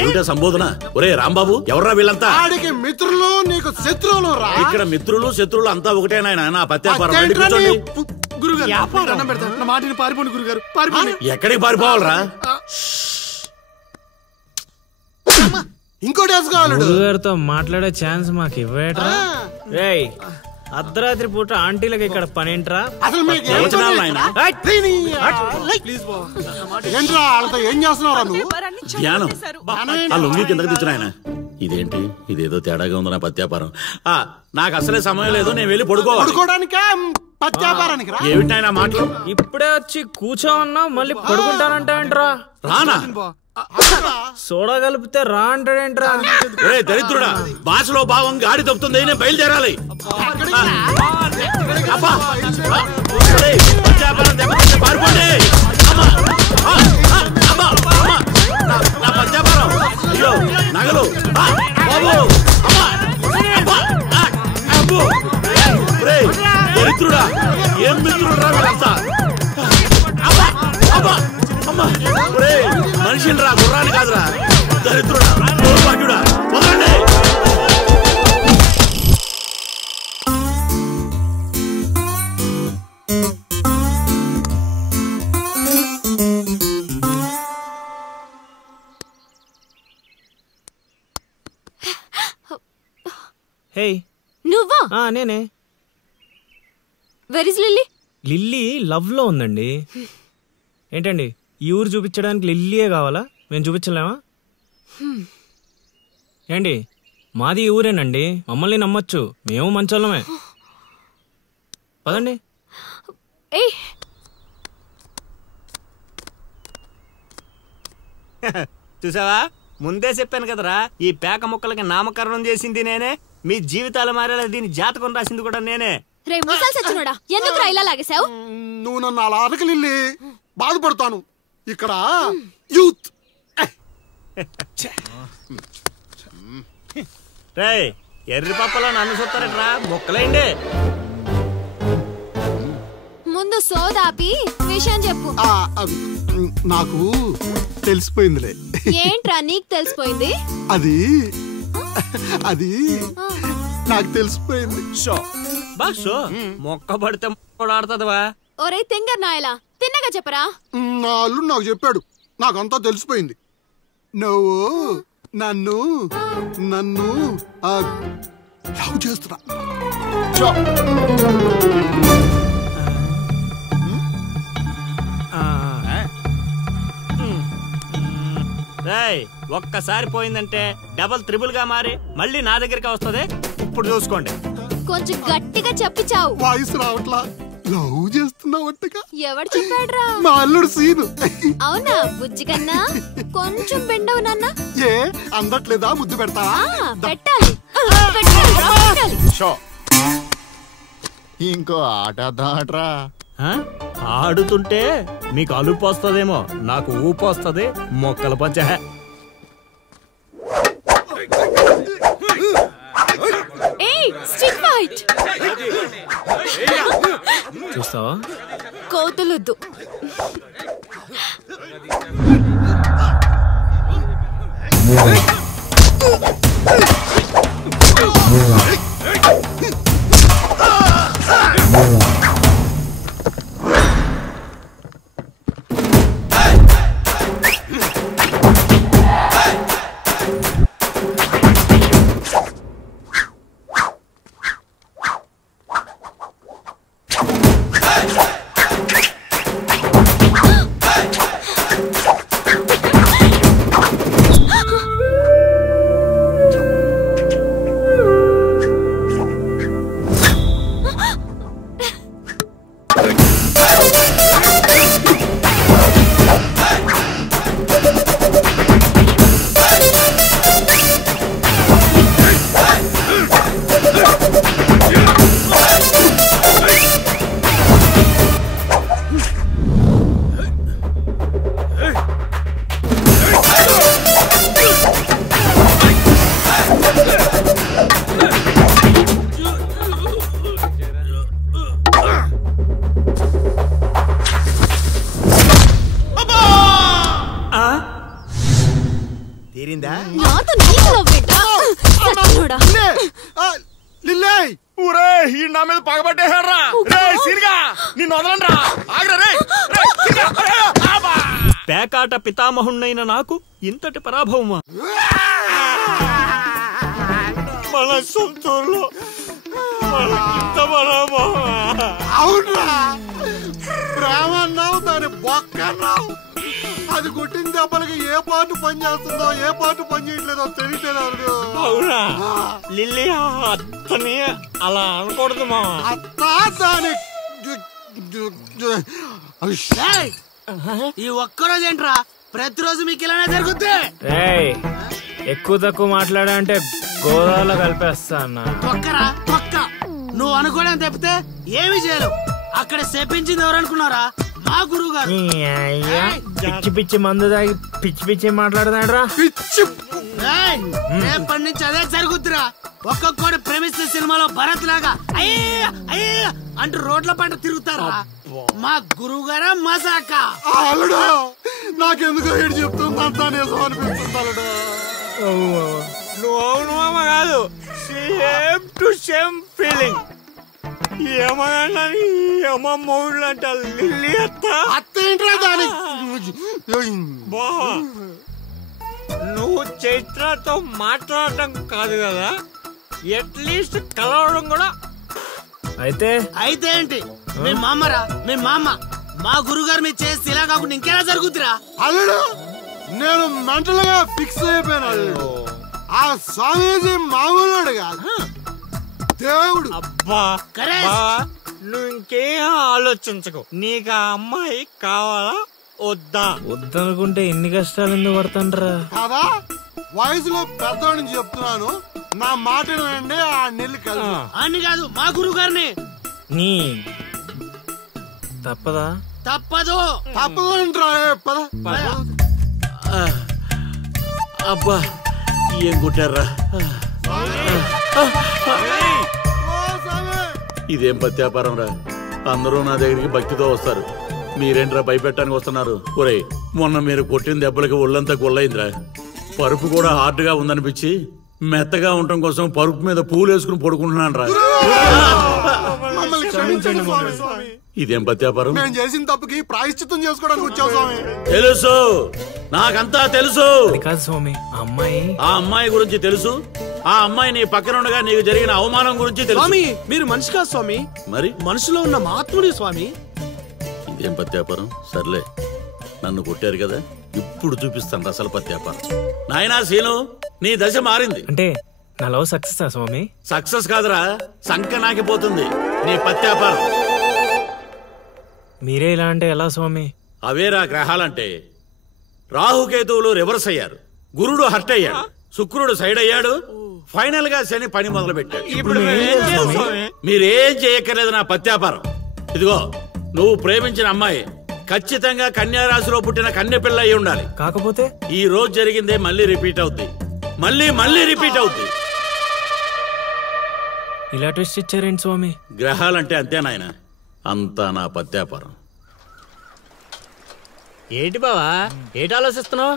ఏమిటా సంబోధన? ఒరే రాంబాబు, ఎవర్రా వీళ్ళంతా? మిత్రులు నీకు శత్రువులు రా. ఇక్కడ మిత్రులు శత్రువులు అంతా ఒకటే నాయన. నా పత్యాపారం. కూర్చోండి. మాటిని పారిపోండి గురుగారు, పారిపోండి. ఎక్కడికి పారిపోవాలరా? ఇంకోటి గురుగారితో మాట్లాడే ఛాన్స్ మాకు ఇవ్వేట్రా? రేయ్, అర్ధరాత్రి పూట ఆంటీలకు ఇక్కడ పనేంట్రా? అసలు మీకు ఏం చేస్తున్నారా నువ్వు? ధ్యానం. ఆ లుంగి కిందకి తెచ్చిన. ఇదేంటి, ఇదేదో తేడాగా ఉంది నా పత్యాపారం. నాకు అసలే సమయం లేదు, నేను వెళ్ళి పడుకోవడానికే పత్యాపారానికి రా. ఏమిటైనా మాటలు? ఇప్పుడే వచ్చి కూర్చోమన్నా మళ్ళీ పడుకుంటానంటా? రానా? సోడా కలిపితే రా అంటాడేంట్రా? దరిద్రుడా, భాషలో భావం గాడి తప్పుతుంది. నేను బయలుదేరాలి. నగలు దరిద్రుడా, ఏం మిత్రుడు రా వీళ్ళంతా. మనిషిని రా, గుర్రాన్ని కాదురా. దరిద్రుడా, దౌర్భాగ్యుడా, వదలండి. హే, నువ్వా? నేనే. Where is lily? Lily love లో ఉందండి. ఏంటండి, ఈ ఊరు చూపించడానికి లిల్లీయే కావాలా? మేము చూపించలేమా? ఏంటి మాది ఈ ఊరేనండి, మమ్మల్ని నమ్మొచ్చు, మేము మంచోళ్ళమే. పదండి. చూసావా, ముందే చెప్పాను కదరా, ఈ పేక ముక్కలకి నామకరణం చేసింది నేనే, మీ జీవితాలు మారేలా దీని జాతకం రాసింది కూడా నేనే. రే ముసలి సచ్చినోడా, ఎందుకు ఇలా లాగేశావు? నువ్వు నన్ను అలా అరకలిల్లి బాధపడతాను. ఇక్కడ యూత్ రే ఎర్రి పప్పలో నన్ను చూస్తారట్రా, మొక్కలేండి. ముందు సోదాపి విషయం చెప్పు. నాకు తెలిసిపోయిందిలే. ఏంట్రా నీకు తెలిసిపోయింది? అది అది నాకు తెలిసిపోయింది. మొక్క పడితే ఆడుతుందివా? ఒరే తింగర్ నాయలా, తిన్నగా చెప్పరా. నా అల్లుడు నాకు చెప్పాడు, నాకంతా తెలిసిపోయింది. నువ్వు నన్ను నన్ను లవ్ చేస్తున్నా. రేయ్ ఒక్కసారి పోయిందంటే డబల్ త్రిబుల్ గా మారి మళ్ళీ నా దగ్గరికి వస్తుంది. ఇప్పుడు చూసుకోండి. కొంచెం గట్టిగా చెప్పిచావు. వాయిస్ రావట్లా. లవ్ చేస్తున్నావట్టుగా. ఎవడు చెప్పాడ్రా? మా అల్లుడు సీను. అవునా బుజ్జి కన్నా? కొంచెం బెండవు నాన్న. ఏ అందట్లేదా? ముద్దు పెడతావా? పెట్టాలి. ఇంకో ఆట ఆడరా. ఆడుతుంటే మీకు అలుపు వస్తుందేమో, నాకు ఊపు వస్తుంది. మొక్కల పంచ. చూస్తావా? కోతులొద్దు. నా మీద పగబట్టేశాడ్రా. నిన్ను వదలండ్రా. పేకాట పితామహుణ్ణైన నాకు ఇంతటి పరాభవమా? మన సొంతూరులో అవునా? ప్రేమన్నావు, దాని బొక్కన్నావు. అది కొట్టిన దెబ్బలకి ఏ పాటు పని చేస్తుందో ఏ పాటు పని చేయట్లేదో తెలియట్లేదు. అవునా? లిల్లీ అత్తని అలా అనకూడదు మా అత్త. దాని ఈ ఒక్కరోజు ఏంట్రా, ప్రతిరోజు మీకు ఇలానే జరుగుద్ది. ఎక్కువ తక్కువ మాట్లాడా అంటే గోదావరిలో కలిపేస్తా అన్న. తొక్కరా తొక్క. నువ్వు అనుకోవడం తప్పితే ఏమి చేయలేవు. అక్కడ చెప్పించింది ఎవరనుకున్నారా? మా గురువు గారు. పిచ్చి పిచ్చి మందు తాగి పిచ్చి పిచ్చి మాట్లాడుతున్నాడు. రేపటి నుంచి అదే జరుగుతురా. ఒక్కొక్కడు ప్రేమిస్తే సినిమాలో భరత్ లాగా అయ్యే అయ్యే అంటూ రోడ్ల పంట తిరుగుతారా? మా గురువు గారా మజాక. అల్లుడు నాకెందుకో ఏడు చెప్తుంది అంతా నిజం అనిపిస్తుంది. నువ్వు అవును మామ కాదు, సేమ్ టు సేమ్ ఫీలింగ్. ఏమన్నా అమ్మమ్మూళ్ళు అంట లిల్లీ అత్త. అత్త ఏంట్రా దాని? నువ్వు చైత్రతో మాట్లాడటం కాదు కదా, అట్లీస్ట్ కలవడం కూడా. అయితే ఏంటి? మీ మామరా, మీ మామ. మా గురుగారు మీరు చేసి ఇలా కాకుండా ఇంకేలా జరుగుతురా? అల్లుడు నేను మెంటల్ గా ఫిక్స్ అయిపోయాను. ఆ స్వామీజీ మామూలుడు కాదు, దేవుడు. అబ్బా నువ్వు ఇంకేం ఆలోచించకు. నీకు ఆ అమ్మాయి కావాలా వద్దా? వద్దనుకుంటే ఎన్ని కష్టాలు ఎందుకు పడతాండ్రా? కాదా, వయసులో పెద్దవాడిని చెప్తున్నాను, నా మాట వినండి. ఆ నెల్లి కలిసి అన్ని కాదు, మా గురువు గారిని. నీ తప్పదా? తప్పదు. తప్పదు అంటారా? అబ్బా ఏం కొట్టారా? ఇదేం పత్యాపారం రా? అందరూ నా దగ్గరికి భక్తితో వస్తారు, మీరేంట్రా భయపెట్టడానికి వస్తున్నారు? ఒరేయ్, మొన్న మీరు కొట్టిన దెబ్బలకి ఒళ్ళంతా గొల్లైందిరా. పరుపు కూడా హార్డ్ గా ఉందనిపించి మెత్తగా ఉండటం కోసం పరుపు మీద పూలు వేసుకుని పడుకుంటున్నాను రా. ఇదేం పత్యాపారం? నేను చేసిన తప్పుకి ప్రాయశ్చిత్తం చేసుకోవడానికి వచ్చావు స్వామి. తెలుసు, నాకంతా తెలుసు. కాదు స్వామి, ఆ అమ్మాయి గురించి తెలుసు. ఆ అమ్మాయి నీ పక్కన ఉండగా నీకు జరిగిన అవమానం గురించి తెలుసు. స్వామి మీరు మనిషి కాదు స్వామి, మరి మనసులో ఉన్న మహాత్ముడి స్వామి. ఇదేం పత్యాపారం? సర్లే, నన్ను కొట్టారు కదా, ఇప్పుడు చూపిస్తాను అసలు పత్యాపారం. నాయనా సీను, నీ దశ మారింది. అంటే నా లవ్ సక్సెస్ స్వామి? సక్సెస్ కాదురా, సంక నాకిపోతుంది నీ పత్యాపారం. మీరే ఇలా అంటే ఎలా స్వామి? అవేరా గ్రహాలంటే. రాహుకేతువులు రివర్స్ అయ్యారు, గురుడు హర్ట్ అయ్యాడు, శుక్రుడు సైడ్ అయ్యాడు, ఫైనల్ గా శని పని మొదలు పెట్టాడు. మీరేం చేయక్కర్లేదు నా పత్యాపారం. ఇదిగో, నువ్వు ప్రేమించిన అమ్మాయి ఖచ్చితంగా కన్యారాశిలో పుట్టిన కన్యపిల్ల అయి ఉండాలి. కాకపోతే ఈ రోజు జరిగిందే మళ్ళీ రిపీట్ అవుద్ది, మళ్ళీ రిపీట్ అవుద్ది. ఇలా ట్విస్ట్ ఇచ్చారేంటి స్వామి? గ్రహాలంటే అంతే నాయన, అంతా నా పత్యాపారం. ఏంటి బావా, ఏంటి ఆలోచిస్తున్నావు?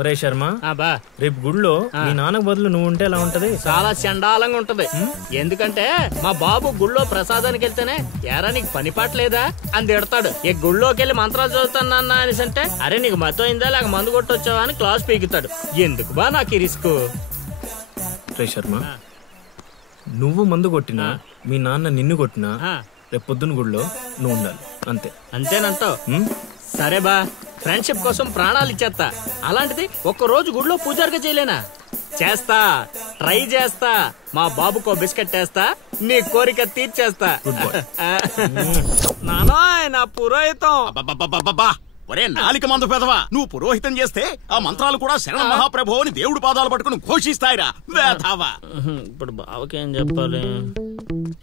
ఒరే శర్మ, బా రేపు గుడిలో మీ నాన్నకు బదులు నువ్వు ఉంటే ఎలా ఉంటది? చాలా చండాలంగా ఉంటది. ఎందుకంటే మా బాబు గుళ్ళో ప్రసాదానికి వెళ్తేనే ఎరా నీకు పని పాట లేదా అని తిడతాడు. ఈ గుళ్ళోకి వెళ్ళి మంత్రాలు చదువుతాను అనేసి అంటే, అరే నీకు మతం అయిందా లేక మందు కొట్టొచ్చావా అని క్లాస్ పీకుతాడు. ఎందుకు బా నాకు ఈ రిస్క్? రే శర్మ, నువ్వు మందు కొట్టినా మీ నాన్న నిన్ను కొట్టినా రేపు పొద్దున్న గుడిలో నువ్వు ఉండాలి, అంతే. అంతేనంటావు? సరే బా, ఫ్రెండ్షిప్ కోసం ప్రాణాలు ఇచ్చేస్తా. అలాంటిది ఒక్కరోజు గుడిలో పూజారిగా చేయలేనా? చేస్తా, ట్రై చేస్తా. మా బాబుకో బిస్కెట్ వేస్తా, నీ కోరిక తీర్చేస్తా. నానా నా పురోహితం. ఒరే నాలిక మందు పెదవా, నువ్వు పురోహితం చేస్తే ఆ మంత్రాలు కూడా శరణ మహాప్రభు అని దేవుడి పాదాలు పట్టుకుని ఘోషిస్తాయిరా వేధావా. ఇప్పుడు బావకేం చెప్పాలి?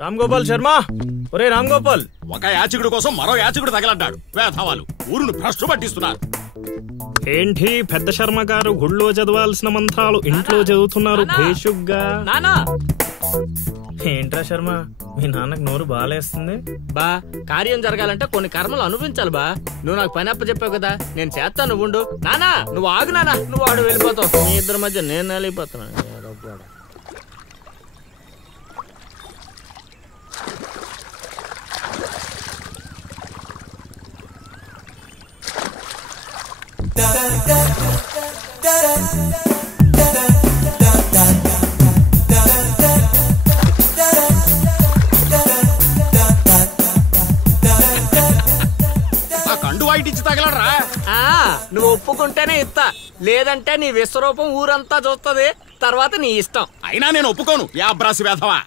రామ్ గోపాల్ శర్మ, ఒరే రామ్ గోపాల్, ఒక యాచకుడి కోసం మరో యాచకుడు తగలడ్డాడు. వేధావాలు ఊరును భ్రష్టు పట్టిస్తున్నారు. ఏంటి పెద్ద శర్మ గారు గుళ్ళో చదవాల్సిన మంత్రాలు ఇంట్లో చదువుతున్నారు భేషుగ్గా? నానా ఏంట్రా శర్మ, మీ నాన్నకు నోరు బాలేస్తుంది? బా, కార్యం జరగాలంటే కొన్ని కర్మలు అనుభవించాలి బా. నువ్వు నాకు పని అప్ప చెప్పావు కదా, నేను చేస్తాను, నువ్వు ఉండు. నానా నువ్వు ఆగు నానా, నువ్వు ఆడు వెళ్ళిపోతావు. మీ ఇద్దరి మధ్య నేను వెళ్ళిపోతున్నాను. కండు వాయిటించి తగలరా? నువ్వు ఒప్పుకుంటేనే ఇస్తా, లేదంటే నీ విశ్వరూపం ఊరంతా చూస్తుంది, తర్వాత నీ ఇష్టం. అయినా నేను ఒప్పుకోను. యాబ్రాసి వేధవా,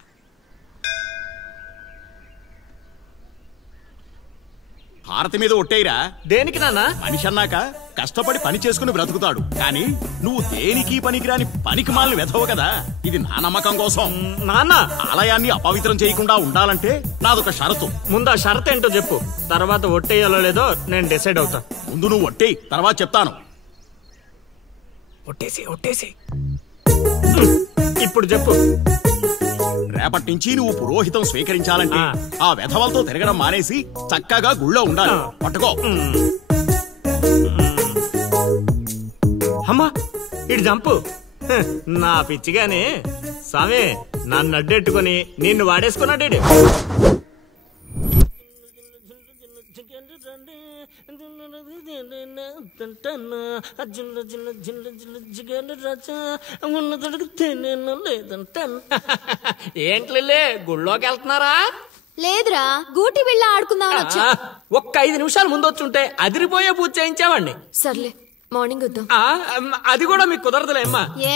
భారతి మీద ఒట్టేయిరా. దేనికి నాన్న? మనిషి అన్నాక కష్టపడి పని చేసుకుని బ్రతుకుతాడు, కానీ నువ్వు దేనికి పనికిరాని పనికి మాలిన వెధవు కదా. ఇది నా నమ్మకం కోసం. నాన్న, ఆలయాన్ని అపవిత్రం చేయకుండా ఉండాలంటే నాదొక షరతు. ముందు ఆ షరతు ఏంటో చెప్పు, తర్వాత ఒట్టేయాలో లేదో నేను డిసైడ్ అవుతా. ముందు నువ్వు ఒట్టేయి, తర్వాత చెప్తాను. ఒట్టేసి ఇప్పుడు చెప్పు. రేపటి నుంచి నువ్వు పురోహితం స్వీకరించాలంటే ఆ వెధవలతో తిరగడం మానేసి చక్కగా గుళ్ళో ఉండాలి. పట్టుకో. అమ్మా ఇటు జంపు. నా పిచ్చిగాని స్వామి నన్ను అడ్డెట్టుకుని నిన్ను వాడేసుకున్నాడు. ఏంట్లే గుళ్ళోకి వెళ్తున్నారా? లేదురా గూటి బిళ్ళ ఆడుకుందామని వచ్చా. ఒక్క 5 నిమిషాలు ముందు వచ్చుంటే అదిరిపోయే పూజ చేయించావండి. సర్లే మార్నింగ్ వద్దాం. అది కూడా మీకు కుదరదులేమ్మా. ఏ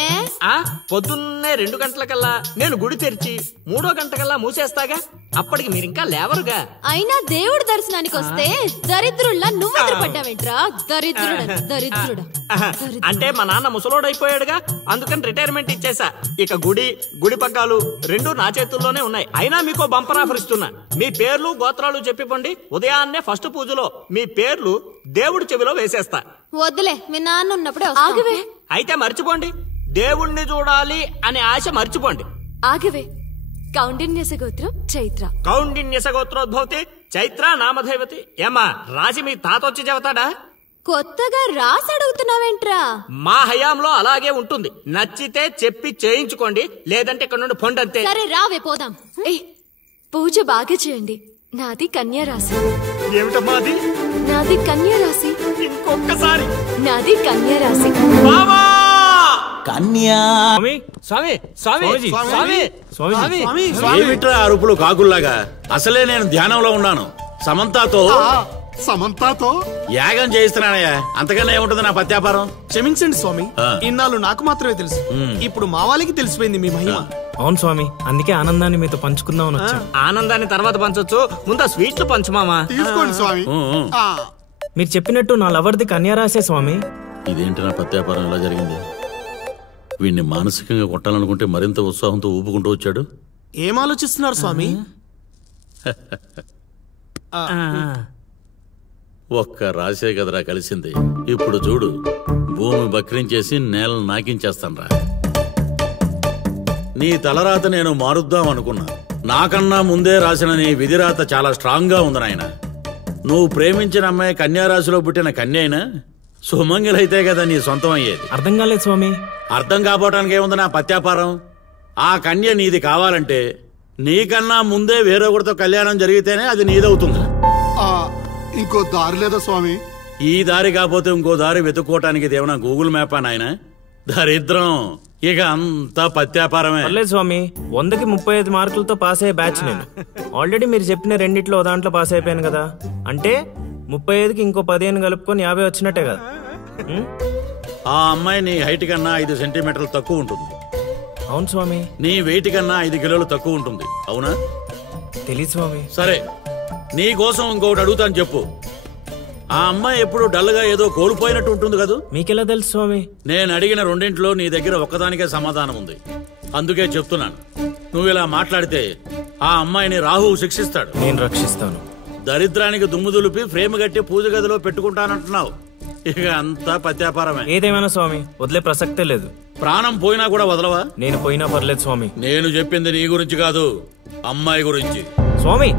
పొద్దున్నే 2 గంటలకల్లా నేను గుడి తెరిచి 3వ గంటకల్లా మూసేస్తాగా. అప్పటికి మీరు ఇంకా లేవరుగా. అయినా దేవుడి దర్శనానికి వస్తే దరిద్రుల్లా నువ్వు ఎదురుపడ్డావేంట్రా? దరిద్రుడా. అంటే మా నాన్న ముసలోడైపోయాడుగా, అందుకని రిటైర్మెంట్ ఇచ్చేసా. ఇక గుడి పగ్గాలు 2 నా చేతుల్లోనే ఉన్నాయి. అయినా మీకో బంపర్ ఆఫర్ ఇస్తున్నా. మీ పేర్లు గోత్రాలు చెప్పిపోండి. ఉదయాన్నే ఫస్ట్ పూజలో మీ పేర్లు దేవుడి చెవిలో వేసేస్తా. వద్దులే, మీ నాన్న ఉన్నప్పుడే ఆగవే. అయితే మర్చిపోండి, దేవుణ్ణి చూడాలి అనే ఆశ మర్చిపోండి. ఆగవే. కౌండిన్యస గోత్రం చైత్ర. కౌండిన్యస గోత్రోద్భవతి చైత్ర నామధైవతి. ఏమ్మా రాసి మీ తాత వచ్చి చెబుతాడా? కొత్తగా రాసి అడుగుతున్నావేంట్రా? మా హయాంలో అలాగే ఉంటుంది. నచ్చితే చెప్పి చేయించుకోండి, లేదంటే ఇక్కడ నుండి పొండంతే. సరే రావే పోదాం. పూజ బాగా చేయండి. నాది కన్యా రాశి. ఏమిటమ్మా అది? నాది కన్యా రాశి. ఇంకొకసారి. నాది కన్యా రాశి. కన్యా. ఏమిట్రా అరుపులు కాకుల్లాగా? అసలే నేను ధ్యానంలో ఉన్నాను. సమంతాతో యాగం చేయిస్తున్నానయ్యా. అంతకన్నా ఏముంటుంది నా పత్యాపారం? క్షమించండి స్వామి, ఇన్నాళ్ళు నాకు మాత్రమే తెలుసు. ఇప్పుడు మా వాళ్ళకి తెలిసిపోయింది మీ మహిమ. అవును స్వామి, అందుకే ఆనందాన్ని మీతో పంచుకుందామని వచ్చా. ఆనందాన్ని తర్వాత పంచొచ్చు, ముందు స్వీట్లు పంచుమామా. తీసుకోండి స్వామి. మీరు చెప్పినట్టు నా లవర్ది కన్యా రాసే స్వామి. ఇదేంటి నా పత్యాపారం ఎలా జరిగింది? వీడిని మానసికంగా కొట్టాలనుకుంటే మరింత ఉత్సాహంతో ఊపుకుంటూ వచ్చాడు. ఏం ఆలోచిస్తున్నారు స్వామి? ఒక్క రాసే కదరా కలిసింది. ఇప్పుడు చూడు, భూమి బక్రించేసి నేలను నాకించేస్తాన్రా. నీ తలరాత నేను మారుద్దాం అనుకున్నా. నాకన్నా ముందే రాసిన నీ విధిరాత చాలా స్ట్రాంగ్ గా ఉంది నాయన. నువ్వు ప్రేమించిన అమ్మాయి కన్యారాశిలో పుట్టిన కన్యైనా సుమంగిలైతే కదా నీ సొంతం అయ్యేది. అర్థం కాలేదు స్వామి. అర్థం కాపోవటానికి ఏముంది నా పత్యాపారం? ఆ కన్య నీది కావాలంటే నీకన్నా ముందే వేరొకరితో కళ్యాణం జరిగితేనే అది నీదవుతుంది. ఇంకో దారి లేదా స్వామి? ఈ దారి కాకపోతే ఇంకో దారి వెతుక్కోవటానికి ఇదేమన్నా గూగుల్ మ్యాపా నాయన? దరిద్రం. ఇక అంతా పత్యాపారమే. పర్లేదు స్వామి, 100కి 35 మార్కులతో పాస్ అయ్యే బ్యాచ్ నేను. ఆల్రెడీ మీరు చెప్పిన రెండిట్లో దాంట్లో పాస్ అయిపోయాను కదా. అంటే 35కి ఇంకో 15 కలుపుకొని 50 వచ్చినట్టే కదా. ఆ అమ్మాయి నీ హైట్ కన్నా 5 సెంటీమీటర్లు తక్కువ ఉంటుంది. అవును స్వామి. నీ వెయిట్ కన్నా 5 కిలోలు తక్కువ ఉంటుంది. అవునా? తెలియదు స్వామి. సరే, నీ కోసం ఇంకొకటి అడుగుతాను, చెప్పు. ఆ అమ్మాయి ఎప్పుడు డల్ గా ఏదో కోల్పోయినట్టు ఉంటుంది కదా? మీకెలా తెలుసు స్వామి? నేను అడిగిన రెండింటిలో నీ దగ్గర ఒక్కదానికే సమాధానం ఉంది. అందుకే చెప్తున్నాను. నువ్వు ఇలా మాట్లాడితే ఆ అమ్మాయిని రాహువు శిక్షిస్తాడు. నేను రక్షిస్తాను. దరిద్రానికి దుమ్ము దులిపి ఫ్రేమ్ కట్టి పూజ గదిలో పెట్టుకుంటానంటున్నావు. ఇక అంతా పత్యాపారమే. ఏదేమైనా స్వామి, వదిలే ప్రసక్తే లేదు. ప్రాణం పోయినా కూడా వదలవా? నేను పోయినా పర్లేదు స్వామి. నేను చెప్పింది నీ గురించి కాదు, అమ్మాయి గురించి. స్వామి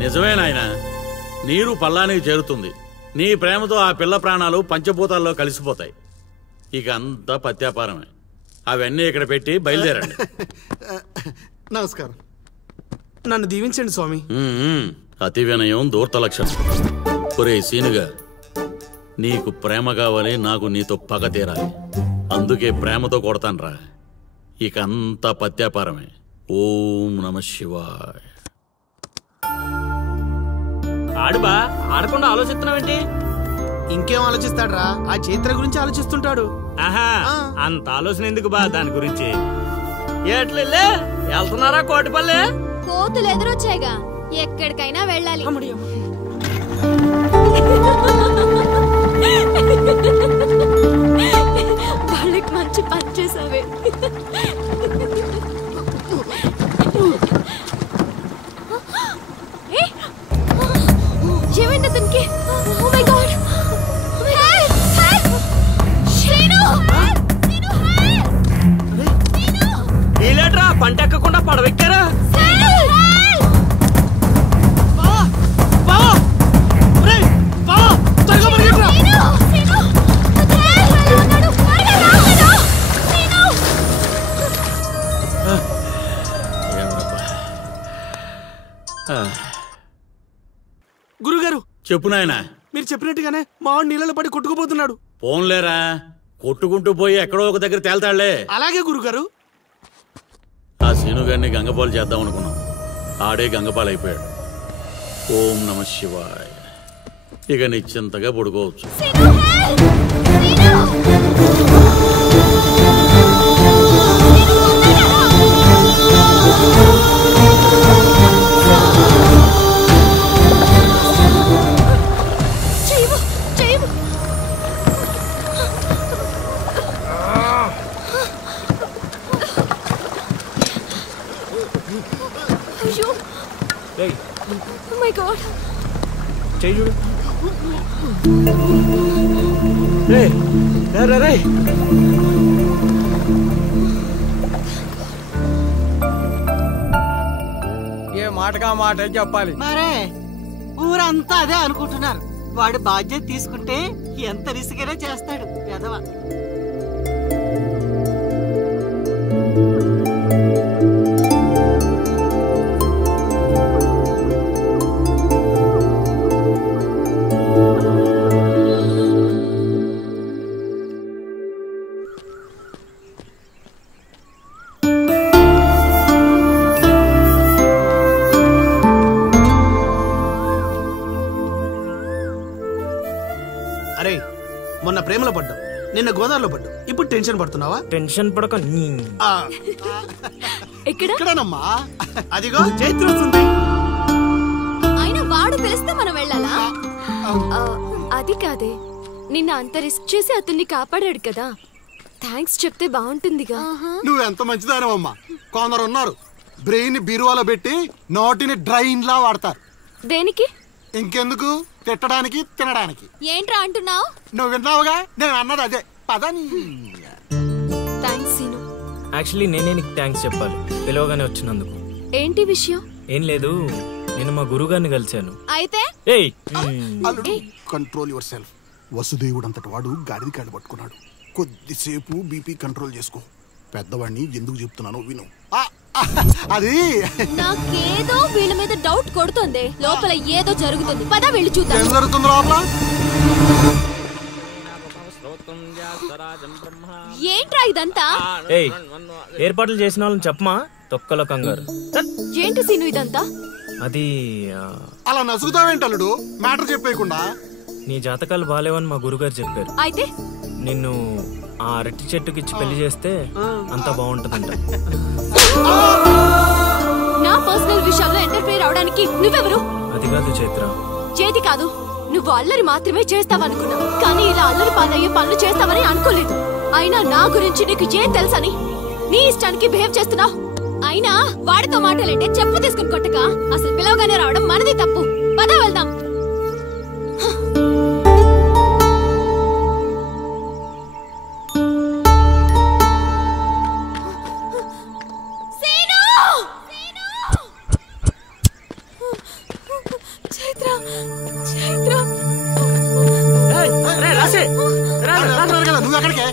నిజమే నాయన. నీరు పల్లానికి చేరుతుంది. నీ ప్రేమతో ఆ పిల్ల ప్రాణాలు పంచభూతాల్లో కలిసిపోతాయి. ఇక అంతా పత్యాపారమే. అవన్నీ ఇక్కడ పెట్టి బయలుదేరండి. నమస్కారం. నన్ను దీవించండి స్వామి. అతి వినయం దూర్త లక్షణం. ఒరే సీనుగా, నీకు ప్రేమ కావాలి, నాకు నీతో పగ తీరాలి. అందుకే ప్రేమతో కొడతాన్రా. ఇక అంతా పత్యాపారమే. ఓం నమ శివాయ. ఆడుబా ఆడకుండా ఆలోచిస్తున్నావేంటి? ఇంకేం ఆలోచిస్తాడ్రా? ఆ చైత్ర గురించి ఆలోచిస్తుంటాడు. ఆహా, అంత ఆలోచన ఎందుకు బా దాని గురించి? ఎట్లే వెళ్తున్నారా కోటిపల్లె? కోతులు ఎదురొచ్చాయిగా, ఎక్కడికైనా వెళ్ళాలి. వాళ్ళకి మంచి పని చేసావే. ఏమైంది అతనికి? ఓ మై గాడ్! వీలేట్రా పంట ఎక్కకుండా పడవెక్కారా? గురుగారు చెప్పు నాయనా. మీరు చెప్పినట్టుగానే మా వాడు నీళ్ళలో పడి కొట్టుకుపోతున్నాడు. పోన్లేరా, కొట్టుకుంటూ పోయి ఎక్కడో ఒక దగ్గర తేల్తాళ్లే. అలాగే గురుగారు. ఆ సీనుగారిని గంగపాలు చేద్దాం అనుకున్నాం. ఆడే గంగపాలైపోయాడు. ఓం నమ శివాయ. ఇక నిశ్చింతగా పడుకోవచ్చు. Oh my God. చెయ్యి చూడు. ఏ మాటగా మాట చెప్పాలి. మరే ఊరంతా అదే అనుకుంటున్నారు. వాడు బాధ్యత తీసుకుంటే ఎంత రిస్కైనా చేస్తాడు ఎదవ. అరే మొన్న ప్రేమలో పడ్డావు, నిన్న గోదావరిలో పడ్డావు, ఇప్పుడు టెన్షన్ పడుతున్నావా? టెన్షన్ పడక ఎక్కడనమ్మా? అదిగో చైత్ర వస్తుంది. అయినా వాడు పిలిస్తే మనం వెళ్ళాలా? అది కాదే, నిన్న అంత రిస్క్ చేసి అతన్ని కాపాడాడు కదా, థ్యాంక్స్ చెప్తే బాగుంటుందిగా. నువ్వెంత మంచిదానమ్మా. కొందరు ఉన్నారు బ్రెయిన్ బీరువాలో పెట్టి నోటిని డ్రైన్ లా వాడతారు. దేనికి? ఇంకెందుకు, తిట్టడానికి తినడానికి. ఏంట్రా అంటున్నావు? నువ్వు విన్నావుగా, నేను అన్నది అదే. పదని. Thanks scene. యాక్చువల్లీ నేనే నీకు థ్యాంక్స్ చెప్పాలి, పిలవగానే వచ్చినందుకు. ఏంటి విషయం? ఏం లేదు, నేను మా గురుగారిని కలిశాను. అయితే కంట్రోల్ యువర్ సెల్ఫ్. వసుదేవుడు అంతటి వాడు గాడిద కాళ్ళు పట్టుకున్నాడు. కొద్దిసేపు బీపీ కంట్రోల్ చేసుకో. పెద్దవాడిని ఎందుకు చెప్తున్నానో విను. అది నాకేదో వీళ్ళ మీద డౌట్ కొడుతుంది. లోపల ఏదో జరుగుతుంది, పద వెళ్ళి చూద్దాం. ఏం జరుగుతుంది లోపల? ఏంట్రా ఇదంతా? ఏర్పాట్లు చేసిన వాళ్ళని చెప్పమా, తొక్కలో కంగారు. ఏంటి సీను ఇదంతా? అది అలా నసుగుతావేంటల్లుడు, మ్యాటర్ చెప్పేయకుండా. నీ జాతకాలు బాలేవని మా గురుగారు చెప్పారు. అయితే నిన్ను ఆ అరటి చెట్టుకిచ్చి పెళ్లి చేస్తే అంతా బాగుంటుందంట. నా పర్సనల్ విషయాల్లో ఎంటర్ఫైర్ అవడానికి నువ్వెవరు? అది కాదు చైత్ర. చేతి కాదు, నువ్వు అల్లరి మాత్రమే చేస్తావనుకున్నా, కానీ ఇలా అల్లరి పాలయ్యే పనులు చేస్తావని అనుకోలేదు. అయినా నా గురించి నీకు ఏం తెలుసని నీ ఇష్టానికి బిహేవ్ చేస్తున్నావు. అయినా వాడితో మాటలంటే చెప్పు తీసుకుని కొట్టక అసలు పిలవగానే రావడం మనది తప్పు. పద వెళ్దాం. నువ్వు ఎక్కడికే?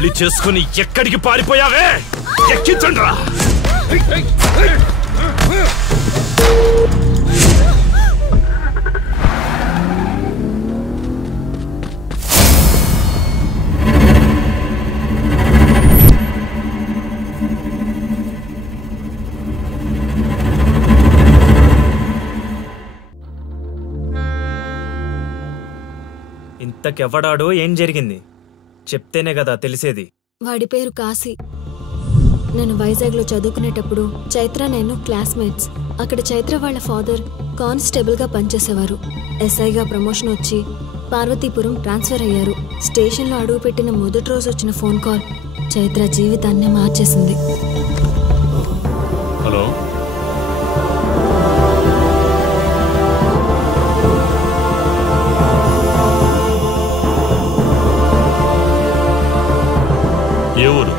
పెళ్లి చేసుకుని ఎక్కడికి పారిపోయావే? ఎక్కించండి రా. ఇంతకెవ్వడాడో ఏం జరిగింది చెప్తేనే కదా తెలిసేది. వాడి పేరు కాశీ. నేను వైజాగ్లో చదువుకునేటప్పుడు చైత్ర నేను క్లాస్మేట్స్. అక్కడ చైత్ర వాళ్ళ ఫాదర్ కానిస్టేబుల్గా పనిచేసేవారు. ఎస్ఐగా ప్రమోషన్ వచ్చి పార్వతీపురం ట్రాన్స్ఫర్ అయ్యారు. స్టేషన్లో అడుగుపెట్టిన మొదటి రోజు వచ్చిన ఫోన్ కాల్ చైత్ర జీవితాన్ని మార్చేసింది. హలో, ఏ ఊరు?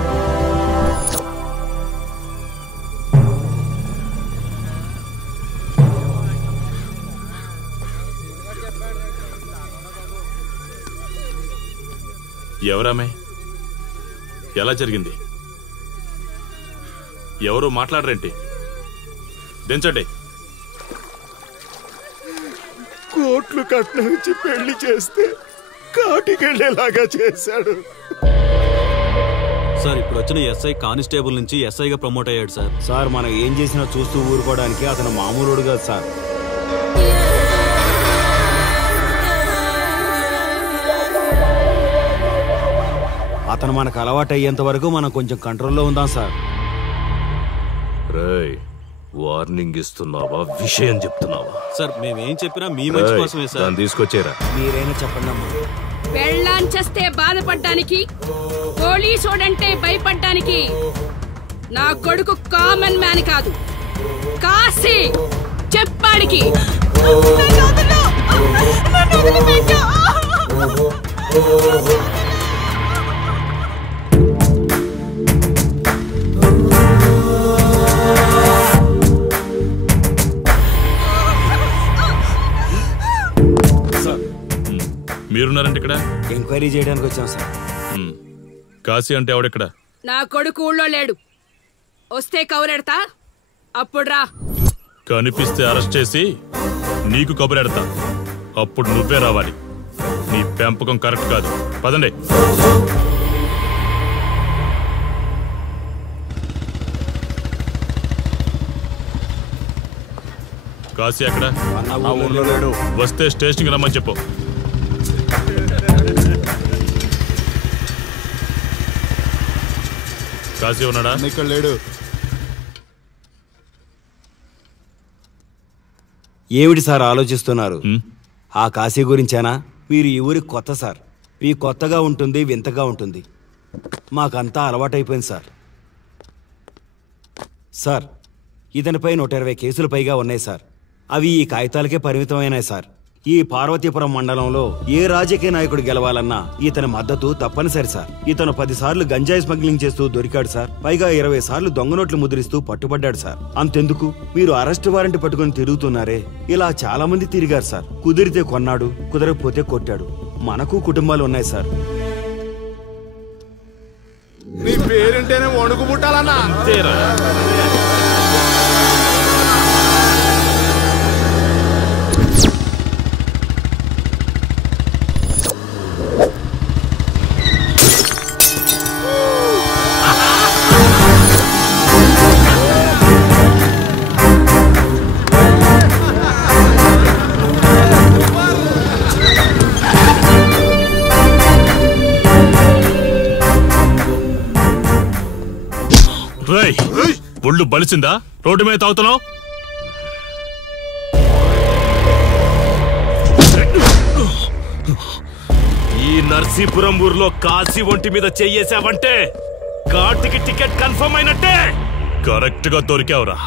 ఎవరామే? ఎలా జరిగింది? ఎవరు మాట్లాడరేంటి? దించండి. కోట్లు కట్నం ఇచ్చి పెళ్లి చేస్తే కాటికెళ్ళేలాగా చేశాడు. సార్ ఇప్పుడు వచ్చిన ఎస్ఐ కానిస్టేబుల్ నుంచి ఎస్ఐగా ప్రమోట్ అయ్యాడు సార్. సార్ మనం ఏం చేసినా చూస్తూ ఊరుకోవడానికి అతను మామూలుడు కాదు సార్. అతను మనకు అలవాటు అయ్యేంత వరకు మనం కొంచెం కంట్రోల్లో ఉందాం సార్. రేయ్, వార్నింగ్ ఇస్తున్నావా విషయం చెప్తున్నావా? సార్ మేమేం చెప్పినా మీ మంచి కోసమే సార్. దాన్ని తీసుకొచ్చేరా. మీరైనా చెప్పండి అమ్మా. పెళ్ళాంచేస్తే బాధపడ్డానికి, పోలీసోడంటే భయపడ్డానికి నా కొడుకు కామన్ మ్యాన్ కాదు, కాశీ. చెప్పాడికి మీరున్నారంటే ఇక్కడ ఎంక్వైరీ చేయడానికి వచ్చాం సార్. కాశీ అంటే ఎవడెక్కడ? నా కొడుకు ఊళ్ళో లేడు. వస్తే కౌరెడతా, అప్పుడు రా. కనిపిస్తే అరెస్ట్ చేసి నీకు కబురెడతా, అప్పుడు నువ్వే రావాలి. నీ పెంపకం కరెక్ట్ కాదు. పదండి. కాశీ ఎక్కడ? వస్తే స్టేషన్కి రమ్మని చెప్పు. కాశీ ఉన్నాడా? ఇక్కడ లేడు. ఏమిటి సార్ ఆలోచిస్తున్నారు? ఆ కాశీ గురించేనా? మీరు ఈ ఊరికి కొత్త సార్. మీ కొత్తగా ఉంటుంది, వింతగా ఉంటుంది. మాకంతా అలవాటైపోయింది సార్. సార్, ఇతనిపై 120 కేసులు పైగా ఉన్నాయి సార్. అవి ఈ కాగితాలకే పరిమితమైనాయి సార్. ఈ పార్వతీపురం మండలంలో ఏ రాజకీయ నాయకుడు గెలవాలన్నా ఇతని మద్దతు తప్పనిసరి సార్. ఇతను 10 సార్లు గంజాయి స్మగ్లింగ్ చేస్తూ దొరికాడు సార్. పైగా 20 సార్లు దొంగ నోట్లు ముద్రిస్తూ పట్టుబడ్డాడు సార్. అంతెందుకు, మీరు అరెస్ట్ వారెంట్ పట్టుకుని తిరుగుతున్నారే, ఇలా చాలా మంది తిరిగారు సార్. కుదిరితే కొన్నాడు, కుదరకపోతే కొట్టాడు. మనకు కుటుంబాలు ఉన్నాయి సార్. నీ పేరుంటేనే వణుకు పుట్టాలన్నా. ఒళ్ళు బలిసిందా? రోడ్డు మీద తాగుతున్నావు? ఈ నర్సీపురం ఊర్లో కాశీ ఒంటి మీద చెయ్యేసావంటే కార్తికి టికెట్ కన్ఫర్మ్ అయినట్టే. కరెక్ట్ గా దొరికావురా.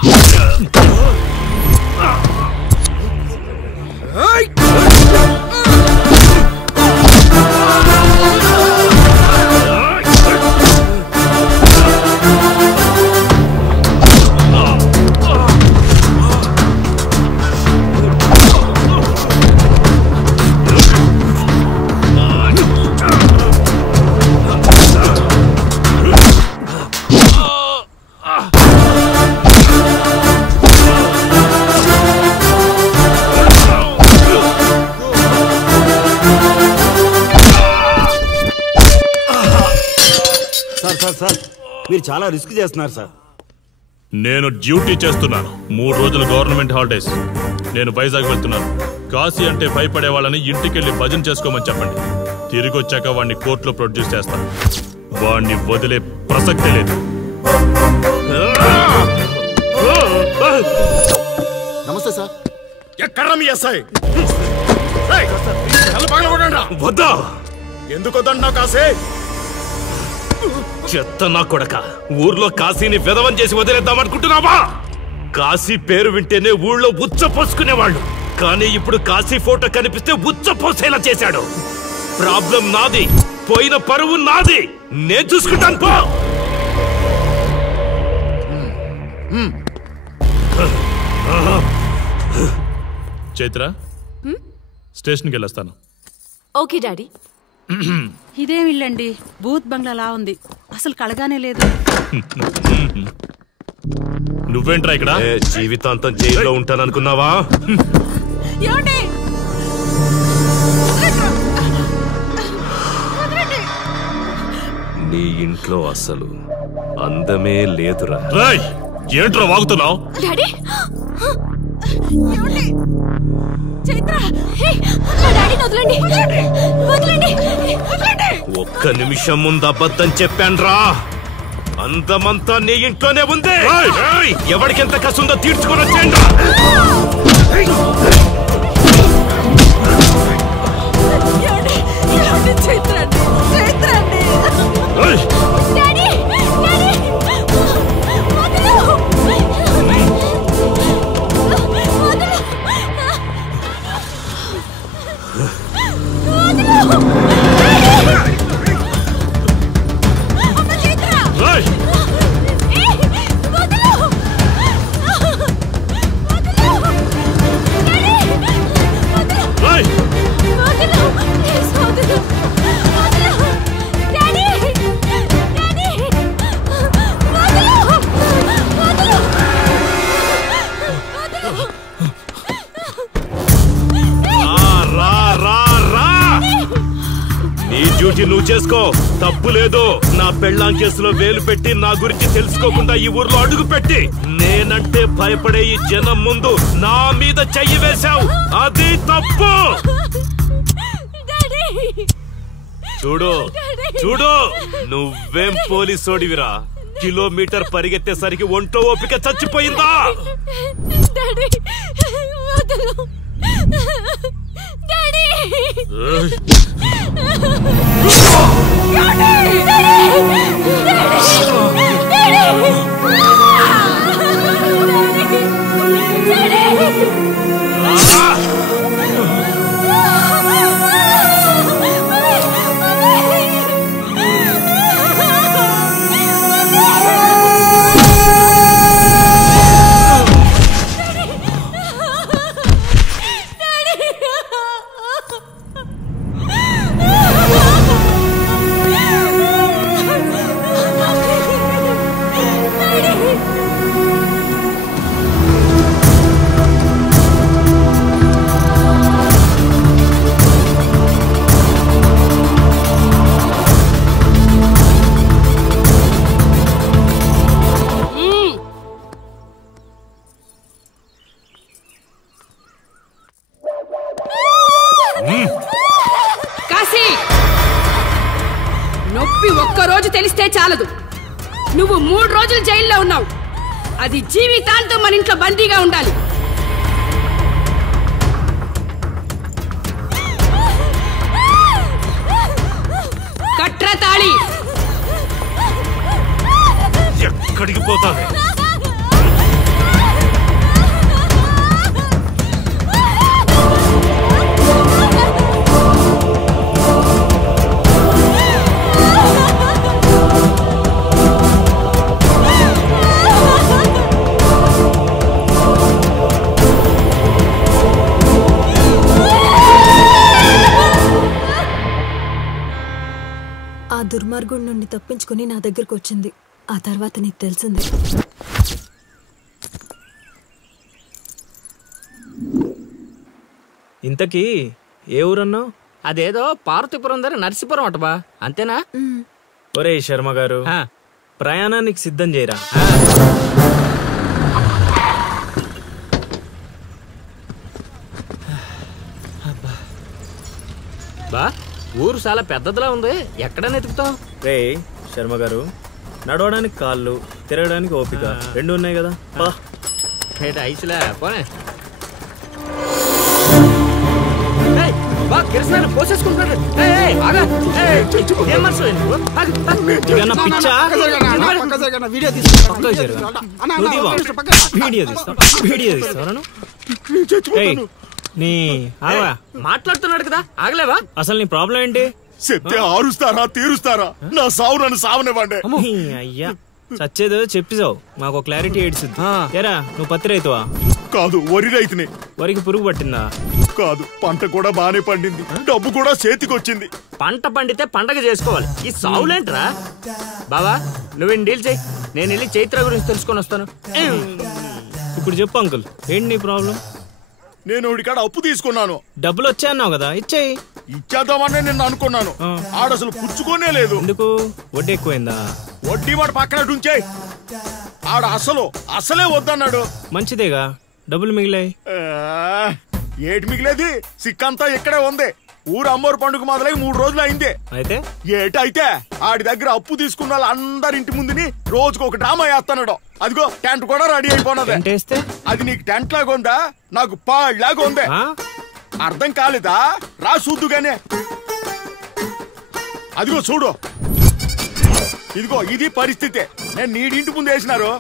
సార్ మీరు చాలా రిస్క్ చేస్తున్నారు సార్. నేను డ్యూటీ చేస్తున్నాను. 3 రోజులు గవర్నమెంట్ హాలిడేస్. నేను వైజాగ్ వెళ్తున్నాను. కాశీ అంటే భయపడే వాళ్ళని ఇంటికెళ్ళి భజన చేసుకోమని చెప్పండి. తిరిగి వచ్చాక వాడిని కోర్టులో ప్రొడ్యూస్ చేస్తాను. వాడిని వదిలే ప్రసక్తే లేదు. నమస్తే సార్. ఎక్కడ మీ ఎస్ఐ? వద్దా? ఎందుకు వద్దంటున్నా కాశీ? చెత్త నా కొడక, ఊర్లో కాశీని విధవం చేసి వదిలేద్దామనుకుంటున్నావా? కాశీ పేరు వింటేనే ఊళ్ళో ఉచ్చ పోసుకునేవాళ్ళు, కానీ ఇప్పుడు కాశీ ఫోటో కనిపిస్తే ఉచ్చ పోసేలా చేశాడు. ప్రాబ్లం నాది, పోయిన పరువు నాది. నేను చూసుకుంటాను పో. చైత్ర, స్టేషన్కి వెళ్ళొస్తాను. Okay daddy. ఇదేం ఇల్లండి, బూత్ బంగ్లాలా ఉంది. అసలు కళగానే లేదు. నువ్వేంట్రా ఇక్కడ? జీవితాంతం జైల్లో ఉంటాననుకున్నావా? నీ ఇంట్లో అసలు అందమే లేదురా. రాయ్, ఏంట్రా వాగుతున్నావు? డాడీ చైత్ర, డాడీ వదలండి, వదలండి. ఒక్క నిమిషం ముందు అబద్ధం చెప్పాన్రా. అందమంతా నీ ఇంట్లోనే ఉంది. ఎవరికి ఎంత కసుందో తీర్చుకొని వచ్చేయండి. నువ్వు చేసుకో, తప్పు లేదు. నా పెళ్ళాం కేసులో వేలు పెట్టి నా గురించి తెలుసుకోకుండా ఈ ఊర్లో అడుగు పెట్టి నేనంటే భయపడే ఈ జనం ముందు నా మీద చెయ్యి వేశావు. అది తప్పు. చూడు చూడు, నువ్వేం పోలీసోడివిరా? కిలోమీటర్ పరిగెత్తేసరికి ఒంట్లో ఓపిక చచ్చిపోయిందా? నొప్పి ఒక్కరోజు తెలిస్తే చాలదు. నువ్వు 3 రోజులు జైల్లో ఉన్నావు. అది జీవితాంతం మన ఇంట్లో బందీగా ఉండాలి. కట్రా తాళి. ఎక్కడికి పోతావే? ఆ దుర్మార్గుడి నుండి తప్పించుకుని నా దగ్గరకు వచ్చింది. ఆ తర్వాత నీకు తెలిసింది. ఇంతకీ ఏ ఊరన్నావు? అదేదో పార్వతీపురం దగ్గర నర్సీపురం అటబా, అంతేనా? ఒరే శర్మ గారు, ప్రయాణానికి సిద్ధం చేయరా. బా ఊరు చాలా పెద్దదిలా ఉంది, ఎక్కడ వెతుకుతాం? రే శర్మ గారు, నడవడానికి కాళ్ళు, తిరగడానికి ఓపిక రెండు ఉన్నాయి కదా. ఐసులే పోనే. పోసేసుకుంటాడు. మాట్లాడుతున్నాడు కదా, ఆగలేవా? అసలు నీ ప్రాబ్లం ఏంటి? చెప్తే ఆరుస్తారా తీరుస్తారా? నా సావు నన్ను సావనివ్వండి. అయ్యా చచ్చేదో చెప్పిసావు, మాకు క్లారిటీ ఏడ్చుద్ది. ఏరా నువ్వు పత్తి రైతువా? కాదు, వరి రైతుని. వరికి పురుగు పట్టిందా? కాదు, పంట కూడా బానే పండింది, డబ్బు కూడా చేతికొచ్చింది. పంట పండితే పండగ చేసుకోవాలి, ఈ సావులేంట్రా? బావా నువ్వు డీల్ చేయి, నేను వెళ్ళి చైత్ర గురించి తెలుసుకొని వస్తాను. ఇప్పుడు చెప్పు అంకుల్, ఏంటి నీ ప్రాబ్లం? నేను ఇడికాడ అప్పు తీసుకున్నాను. డబ్బులు వచ్చాయన్నావు కదా, ఇచ్చేయి. ఇచ్చేద్దామని నేను అనుకున్నాను, ఆడసలు పుచ్చుకోనే లేదు. ఎందుకు? వడ్డీ ఎక్కువైందా? వడ్డీ వాడు పక్కన ఉంచే, ఆడ అసలే వద్దన్నాడు. మంచిదేగా, డబ్బులు మిగిలాయి. ఏటి మిగిలేది? సిక్కంతా ఇక్కడే ఉంది. ఊరు అమ్మోరు పండుగ మొదలై 3 రోజులు అయింది. అయితే ఏటైతే ఆడి దగ్గర అప్పు తీసుకున్న వాళ్ళు అందరి ఇంటి ముందుని రోజుకు ఒక డ్రామా వేస్తున్నాడు. అదిగో టెంట్ కూడా రెడీ అయిపోయినది. అది నీకు టెంట్ లాగా ఉందా, నాకు పాళ్ళలాగా ఉంది. అర్థం కాలేదా? రా చూద్దుగానే. అదిగో చూడు, ఇదిగో ఇది పరిస్థితి. నేను నీడింటి ముందు వేసినారు,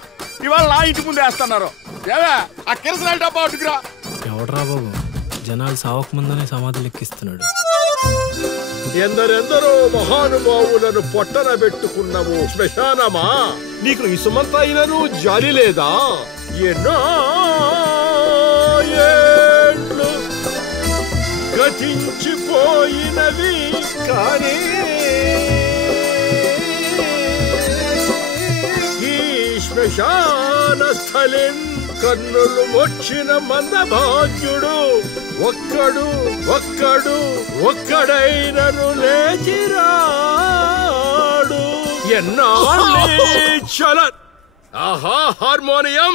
ఇవాళ నా ఇంటి ముందు వేస్తున్నారు. ఏవే ఆ కిరసనాల డబ్బా అటుకురా. ఎవడరా బాబు, జనాలు సావక ముందనే సమాధులు ఎక్కిస్తున్నాడు. ఎందరెందరో మహానుభావులను పొట్టన పెట్టుకున్నాము శ్మశానమా, నీకు ఇసుమంతైనను జాలి లేదా? ఎన్నో ఏళ్ళు గతించిపోయినవి కానీ ఈ శ్మశాన స్థలిన్ కన్నులు వచ్చిన మందభాగ్యుడు ఒక్కడైనను లేచిరాడు. ఎన్నాళ్ళ ఆహా హార్మోనియం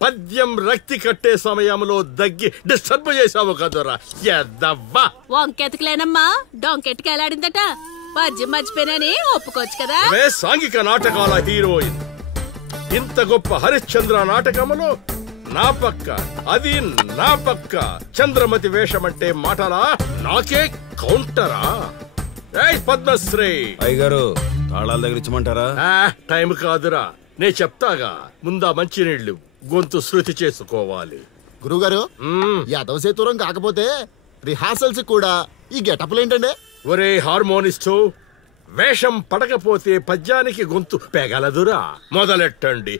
పద్యం రక్తి కట్టే సమయంలో దగ్గి డిస్టర్బ్ చేసావు కదరా ఎద్దవ్వా. వంకెతకలేనమ్మా, డొంకెట్టుకు ఎలాడిందట. పద్యం మర్చిపోయినని ఒప్పుకోవచ్చు కదా. సాంఘిక నాటకాల హీరోయిన్, ఇంత గొప్ప హరిశ్చంద్ర నాటకములో నా పక్క చంద్రమతి వేషమంటే మాటలా, నాకే కౌంటరా? పద్మశ్రీ అయ్యగారు తాళాల దగ్గర ఇచ్చమంటారా? టైం కాదురా, నే చెప్తాగా. ముందా మంచినీళ్లు, గొంతు శృతి చేసుకోవాలి. గురుగారు, యాదవ సేతురం కాకపోతే రిహార్సల్స్ కూడా ఈ గెటప్లు ఏంటండి? ఒరే హార్మోనిస్టు, వేషం పడకపోతే పద్యానికి గొంతు పెగలదురా. మొదలెట్టండి.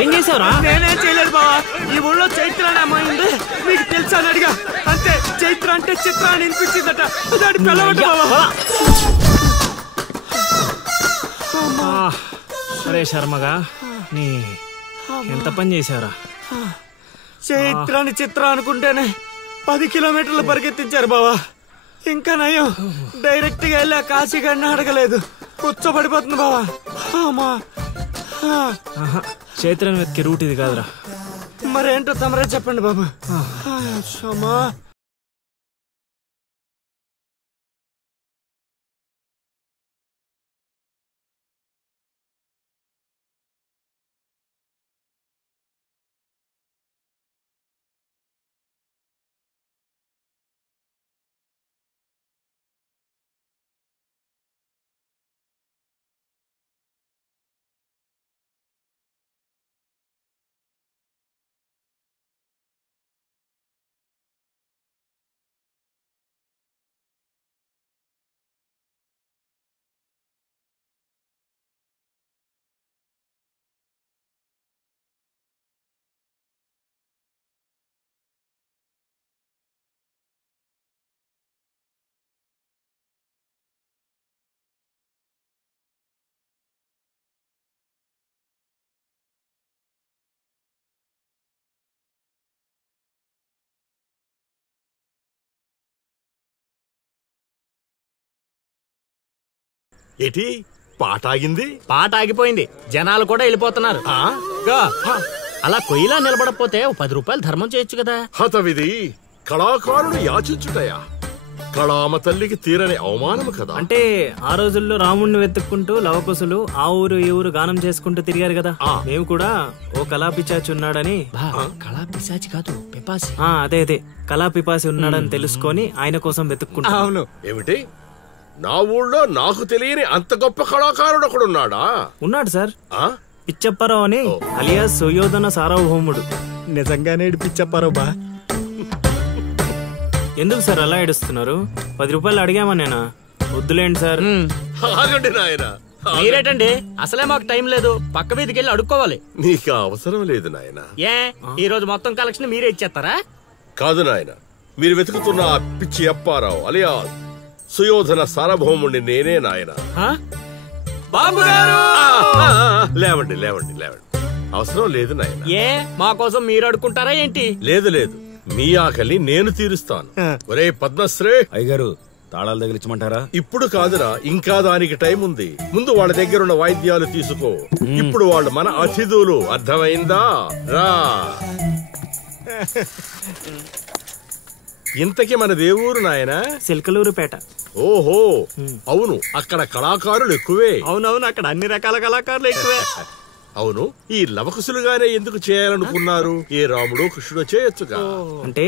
ఏం చేసావురా? నేనేం చేయలేదు బావా, ఈ ఊళ్ళో చైత్ర అనే అమ్మాయి ఉంది, మీకు తెలుసా అని అడిగా. అంతే, చైత్ర అంటే చిత్ర అని వినిపించిందట. దాని పిల్లవట బావా. అరే శర్మగా, నీ ఎంత పని చేశారా? చైత్రాన్ని చిత్ర అనుకుంటేనే 10 కిలోమీటర్లు పరిగెత్తించారు బావా. ఇంకా నయం, డైరెక్ట్ గా వెళ్ళా కాశీగాడిని అడగలేదు. కూర్చోబడిపోతుంది బావా. చైత్రని వెతికే రూట్ ఇది కాదురా. మరేంటో తమరే చెప్పండి బాబు. ఏటి పాట ఆగింది? పాట ఆగిపోయింది, జనాలు కూడా వెళ్ళిపోతున్నారు. అలా కొయ్యిలా నిలబడపోతే 10 రూపాయలు ధర్మం చేయొచ్చు కదా. హతవిధి కళాకారుడు యాచించుటయా? కళామ తల్లికి తీరని అవమానము కదా. అంటే ఆ రోజుల్లో రాముణ్ణి వెతుక్కుంటూ లవకుశులు ఆ ఊరు ఈ ఊరు గానం చేసుకుంటూ తిరిగారు కదా. మేము కూడా ఓ కళా పిశాచి ఉన్నాడని. కళా పిశాచి కాదు, పిపాసి. అదే కళా పిపాసి ఉన్నాడని తెలుసుకొని ఆయన కోసం వెతుక్కుంటా. అవును. ఏమిటి, నా ఊళ్ళో నాకు తెలియని అంత గొప్ప కళాకారుడు ఒకడున్నాడా? ఉన్నాడు సార్, పిచ్చప్పారావు అని అలియాస్ సుయోధన సార్వభౌముడు. నిజంగానే పిచ్చప్పారావు బా. ఎందుకు సార్ అలా ఏడుస్తున్నారు? 10 రూపాయలు అడిగామా నేనా? వద్దులేండి సార్. ఆగండి నాయనా. మీరేటండి, అసలే మాకు టైం లేదు, పక్క వీధికి వెళ్ళి అడుక్కోవాలి. నీకు అవసరం లేదు నాయనా. ఈ రోజు మొత్తం కలెక్షన్ మీరే ఇచ్చేస్తారా? కాదు నాయన, మీరు వెతుకుతున్న ఆ పిచ్చి అప్పారావు అలియా సుయోధన సార్వభౌముడిని నేనే నాయన. బాబు గారు! లేవండి లేవండి లేవండి, అవసరం లేదు నాయన. మా కోసం మీరు అడుకుంటారా ఏంటి? లేదు లేదు, మీ ఆకలి నేను తీరుస్తాను. ఒరే పద్మశ్రీ అయ్యగారు, తాళాలు తగిలించమంటారా? ఇప్పుడు కాదురా, ఇంకా దానికి టైం ఉంది. ముందు వాళ్ళ దగ్గరున్న వాయిద్యాలు తీసుకో. ఇప్పుడు వాళ్ళు మన అతిథులు, అర్థమైందా? రా. ఇంతకీ మన దేవురు నాయనా? సిల్కలూరుపేట. ఓహో, అవును, అక్కడ కళాకారులు ఎక్కువే. అవునవును, అక్కడ అన్ని రకాల కళాకారులు ఎక్కువే. అవును, ఈ లవకుశులుగానే ఎందుకు చేయాలనుకున్నారు? ఏ రాముడో కృష్ణుడో చేయొచ్చుగా. అంటే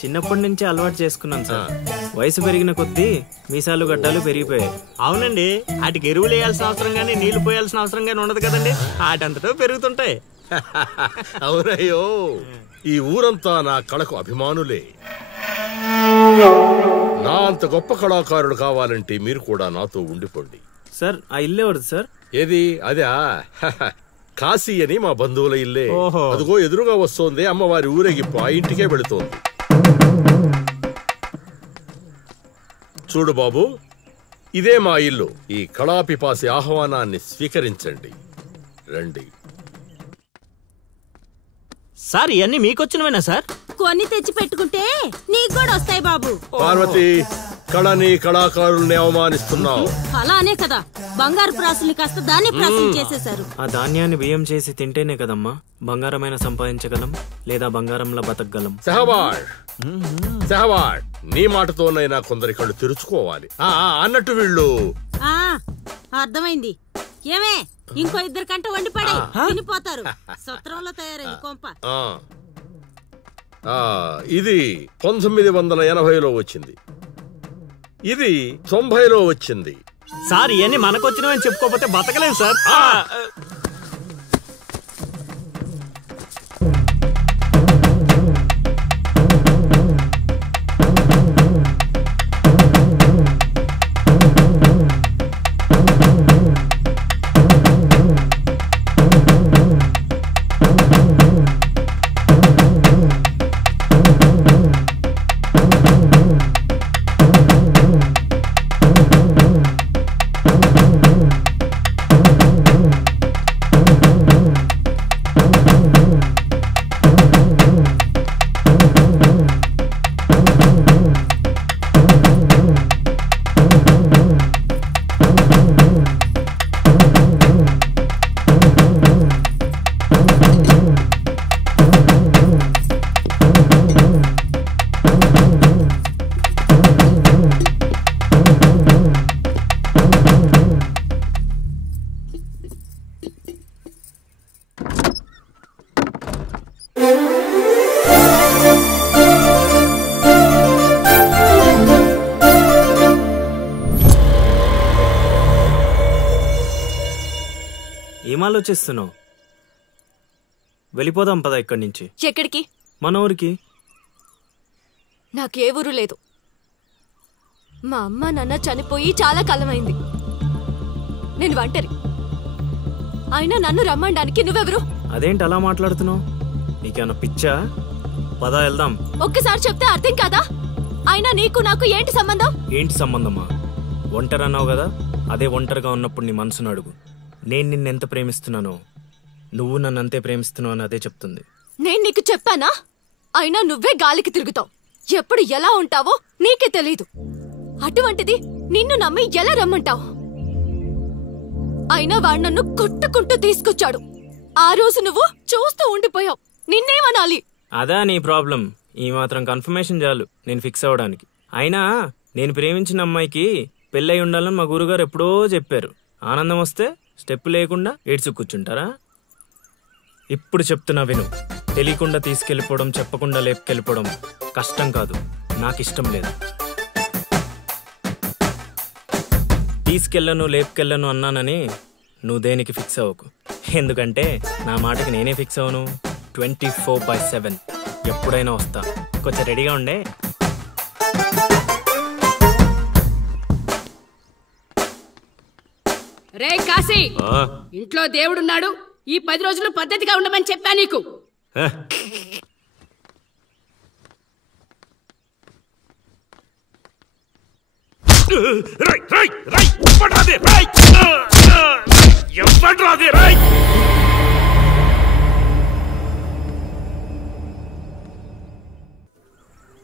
చిన్నప్పటి నుంచి అలవాటు చేసుకున్నాను సార్. వయసు పెరిగిన కొద్దీ మీసాలు గడ్డాలు పెరిగిపోయాయి. అవునండి, వాటికి ఎరువులు వేయాల్సిన అవసరం గానీ నీళ్లు పోయాల్సిన అవసరం గానీ ఉండదు కదండి, వాటంతటో పెరుగుతుంటాయి. అవునయ్యో, ఈ ఊరంతా నా కళకు అభిమానులే. నా అంత గొప్ప కళాకారుడు కావాలంటే మీరు కూడా నాతో ఉండిపోండి. సార్, ఆ ఇల్లు ఎవరిది సార్? ఏది? అదా, కాశీ అని మా బంధువుల ఇల్లే. అదిగో ఎదురుగా వస్తోంది అమ్మవారి ఊరేగింపు, ఆ ఇంటికే వెళుతోంది. చూడు బాబు, ఇదే మా ఇల్లు. ఈ కళాపిపాసి ఆహ్వానాన్ని స్వీకరించండి. రండి. సార్, ఇవన్నీ మీకొచ్చినవేనా సార్? కొన్ని తెచ్చి పెట్టుకుంటే నీకు కూడా వస్తాయి బాబు. పార్వతి, కళని కళాకారుల్ని అవమానిస్తున్నావు. అలానే కదా, బంగారు ప్రాసుల్ని కాస్త ధాన్య ప్రాసులు చేసేశారు. ఆ ధాన్యాన్ని బియ్యం చేసి తింటేనే కదమ్మా బంగారమైన సంపాదించగలం, లేదా బంగారంలో బతకగలం. సెహవాడ్, నీ మాటతోనైనా కొందరి కళ్ళు తెరుచుకోవాలి. అన్నట్టు వీళ్ళు అర్థమైంది. ఏమే, ఇంకో 2 కంట వండి పడే తినిపోతారు. సత్రంలో తయారైంది కొంప. ఇది 1980లో వచ్చింది, ఇది 90లో వచ్చింది. సార్, ఇవన్నీ మనకొచ్చినవని చెప్పుకోకపోతే బతకలేదు సార్. ఏం ఆలోచిస్తున్నావు? వెళ్ళిపోదాం పద ఇక్కడి నుంచి. ఎక్కడికి? మన ఊరికి. నాకే ఊరు లేదు. మా అమ్మ నాన్న చనిపోయి చాలా కాలమైంది. నేను ఒంటరి. అయినా నన్ను రమ్మడానికి నువ్వెవరు? అదేంటి అలా మాట్లాడుతున్నావు? నీకేమన్నా పిచ్చా? పద వెళ్దాం. ఒక్కసారి చెప్తే అర్థం కాదా? అయినా నీకు నాకు ఏంటి సంబంధం? ఏంటి సంబంధమా? ఒంటరి అన్నావు కదా, అదే ఒంటరిగా ఉన్నప్పుడు నీ మనసును అడుగు. నేను నిన్నెంత ప్రేమిస్తున్నానో నువ్వు నన్ను అంతే ప్రేమిస్తున్నావు అని అదే చెప్తుంది. నేను నీకు చెప్పానా? అయినా నువ్వే గాలికి తిరుగుతావు. ఎప్పుడు ఎలా ఉంటావో నీకే తెలీదు. అటువంటిది నిన్ను నమ్మి ఎలా రమ్మంటావు? అయినా వాడు నన్ను కొట్టుకుంటూ తీసుకొచ్చాడు. ఆ రోజు నువ్వు చూస్తూ ఉండిపోయావు. నిన్నేమనాలి? అదా నీ ప్రాబ్లం. ఈ మాత్రం కన్ఫర్మేషన్ చాలు నేను ఫిక్స్ అవ్వడానికి. అయినా నేను ప్రేమించిన అమ్మాయికి పెళ్ళై ఉండాలని మా గురుగారు ఎప్పుడో చెప్పారు. ఆనందం వస్తే స్టెప్ లేకుండా ఏడ్చి కూర్చుంటారా? ఇప్పుడు చెప్తున్నా విను. తెలియకుండా తీసుకెళ్ళిపోవడం, చెప్పకుండా లేపుకెళ్ళిపోవడం కష్టం కాదు, నాకు ఇష్టం లేదు. తీసుకెళ్ళను లేపుకెళ్ళను అన్నానని నువ్వు దేనికి ఫిక్స్ అవ్వకు. ఎందుకంటే నా మాటకి నేనే ఫిక్స్ అవను. 24/7 ఎప్పుడైనా వస్తా. కొంచెం రెడీగా ఉండే. రే కాశీ, ఇంట్లో దేవుడున్నాడు. ఈ 10 రోజులు పద్ధతిగా ఉండమని చెప్పా నీకు.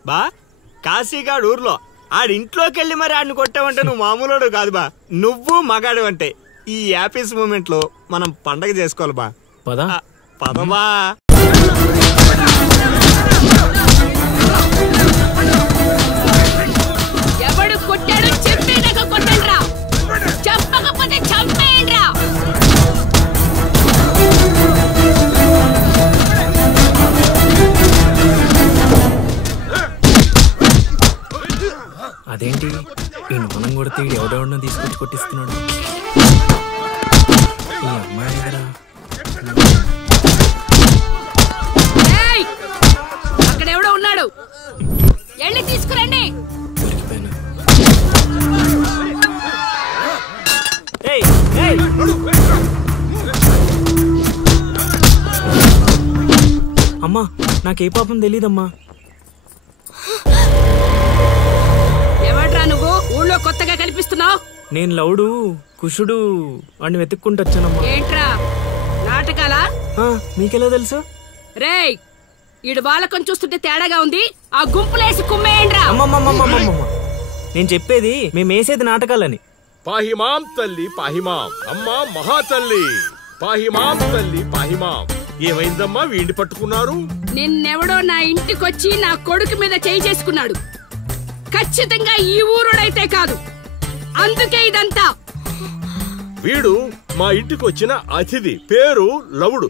బా కాశీగాడు ఊర్లో ఆడింట్లోకి వెళ్ళి మరి ఆడిని కొట్టావంటే నువ్వు మామూలుడు కాదు బా. నువ్వు మగాడు అంటే ఈ హ్యాపీస్ మూమెంట్ లో మనం పండగ చేసుకోవాలి బా. పదబా. ఎవడు కొట్టాడో చెప్పేదాక కొట్టండ్రా, చెప్పకపోతే చంపేయండ్రా. అదేంటి ఈ మనం కొడితే ఎవడెవడో తీసుకొచ్చి కొట్టిస్తున్నాడు? ఈ అమ్మాయి కదా. అక్కడెవడో ఉన్నాడు, వెళ్ళి తీసుకురండి. అమ్మా నాకే పాపం తెలీదమ్మా. ఎవడ్రా నువ్వు? ఊళ్ళో కొత్తగా కనిపిస్తున్నావు. నేను లౌడు కుషుడు అని వెతుక్కుంటూ వచ్చానమ్మా. ఏంట్రా నాటకాలా? మీకెలా తెలుసు? రేయ్, ఈడు బాలకం చూస్తుంటే తేడాగా ఉంది. ఆ గుంపులేసి కుమ్మేయండ్రా. నేను చెప్పేది మేమేసేది నాటకాలని. పాహిమాం తల్లి పాహిమాం, అమ్మా మహాతల్లి పాహిమాం తల్లి పాహిమాం. ఏమైందమ్మా వీడిని పట్టుకున్నారు? నిన్నెవడో నా ఇంటికొచ్చి నా కొడుకు మీద చేయి చేసుకున్నాడు. ఖచ్చితంగా ఈ ఊరుడైతే కాదు, అందుకే ఇదంతా. వీడు మా ఇంటికి వచ్చిన అతిథి, పేరు లవుడు.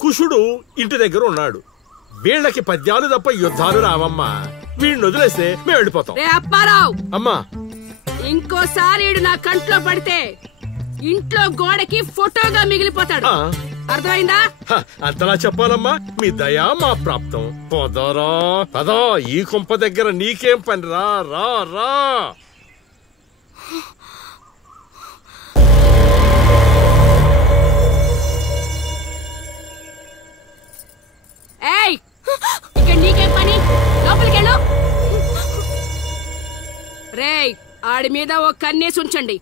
కుషుడు ఇంటి దగ్గర ఉన్నాడు. వీళ్ళకి పద్యాలు తప్ప యుద్ధాలు రావమ్మా. వీడిని వదిలేస్తే మేము వెళ్ళిపోతాం. అప్పారావు, అమ్మా ఇంకోసారి ఈడు నా కంట్లో పడితే ఇంట్లో గోడకి ఫోటోగా మిగిలిపోతాడు. అర్థమైందా? అంతలా చెప్పాలమ్మా. మీ దయా మా ప్రాప్తం. పోదారా పదా, ఈ కుంప దగ్గర నీకేం పని? రా రా రా. ఏయ్, ఇక్కడ నీకేం పని? లోపలికెళ్ళు. రేయ్, ఆడి మీద ఓ కన్నేసి ఉంచండి.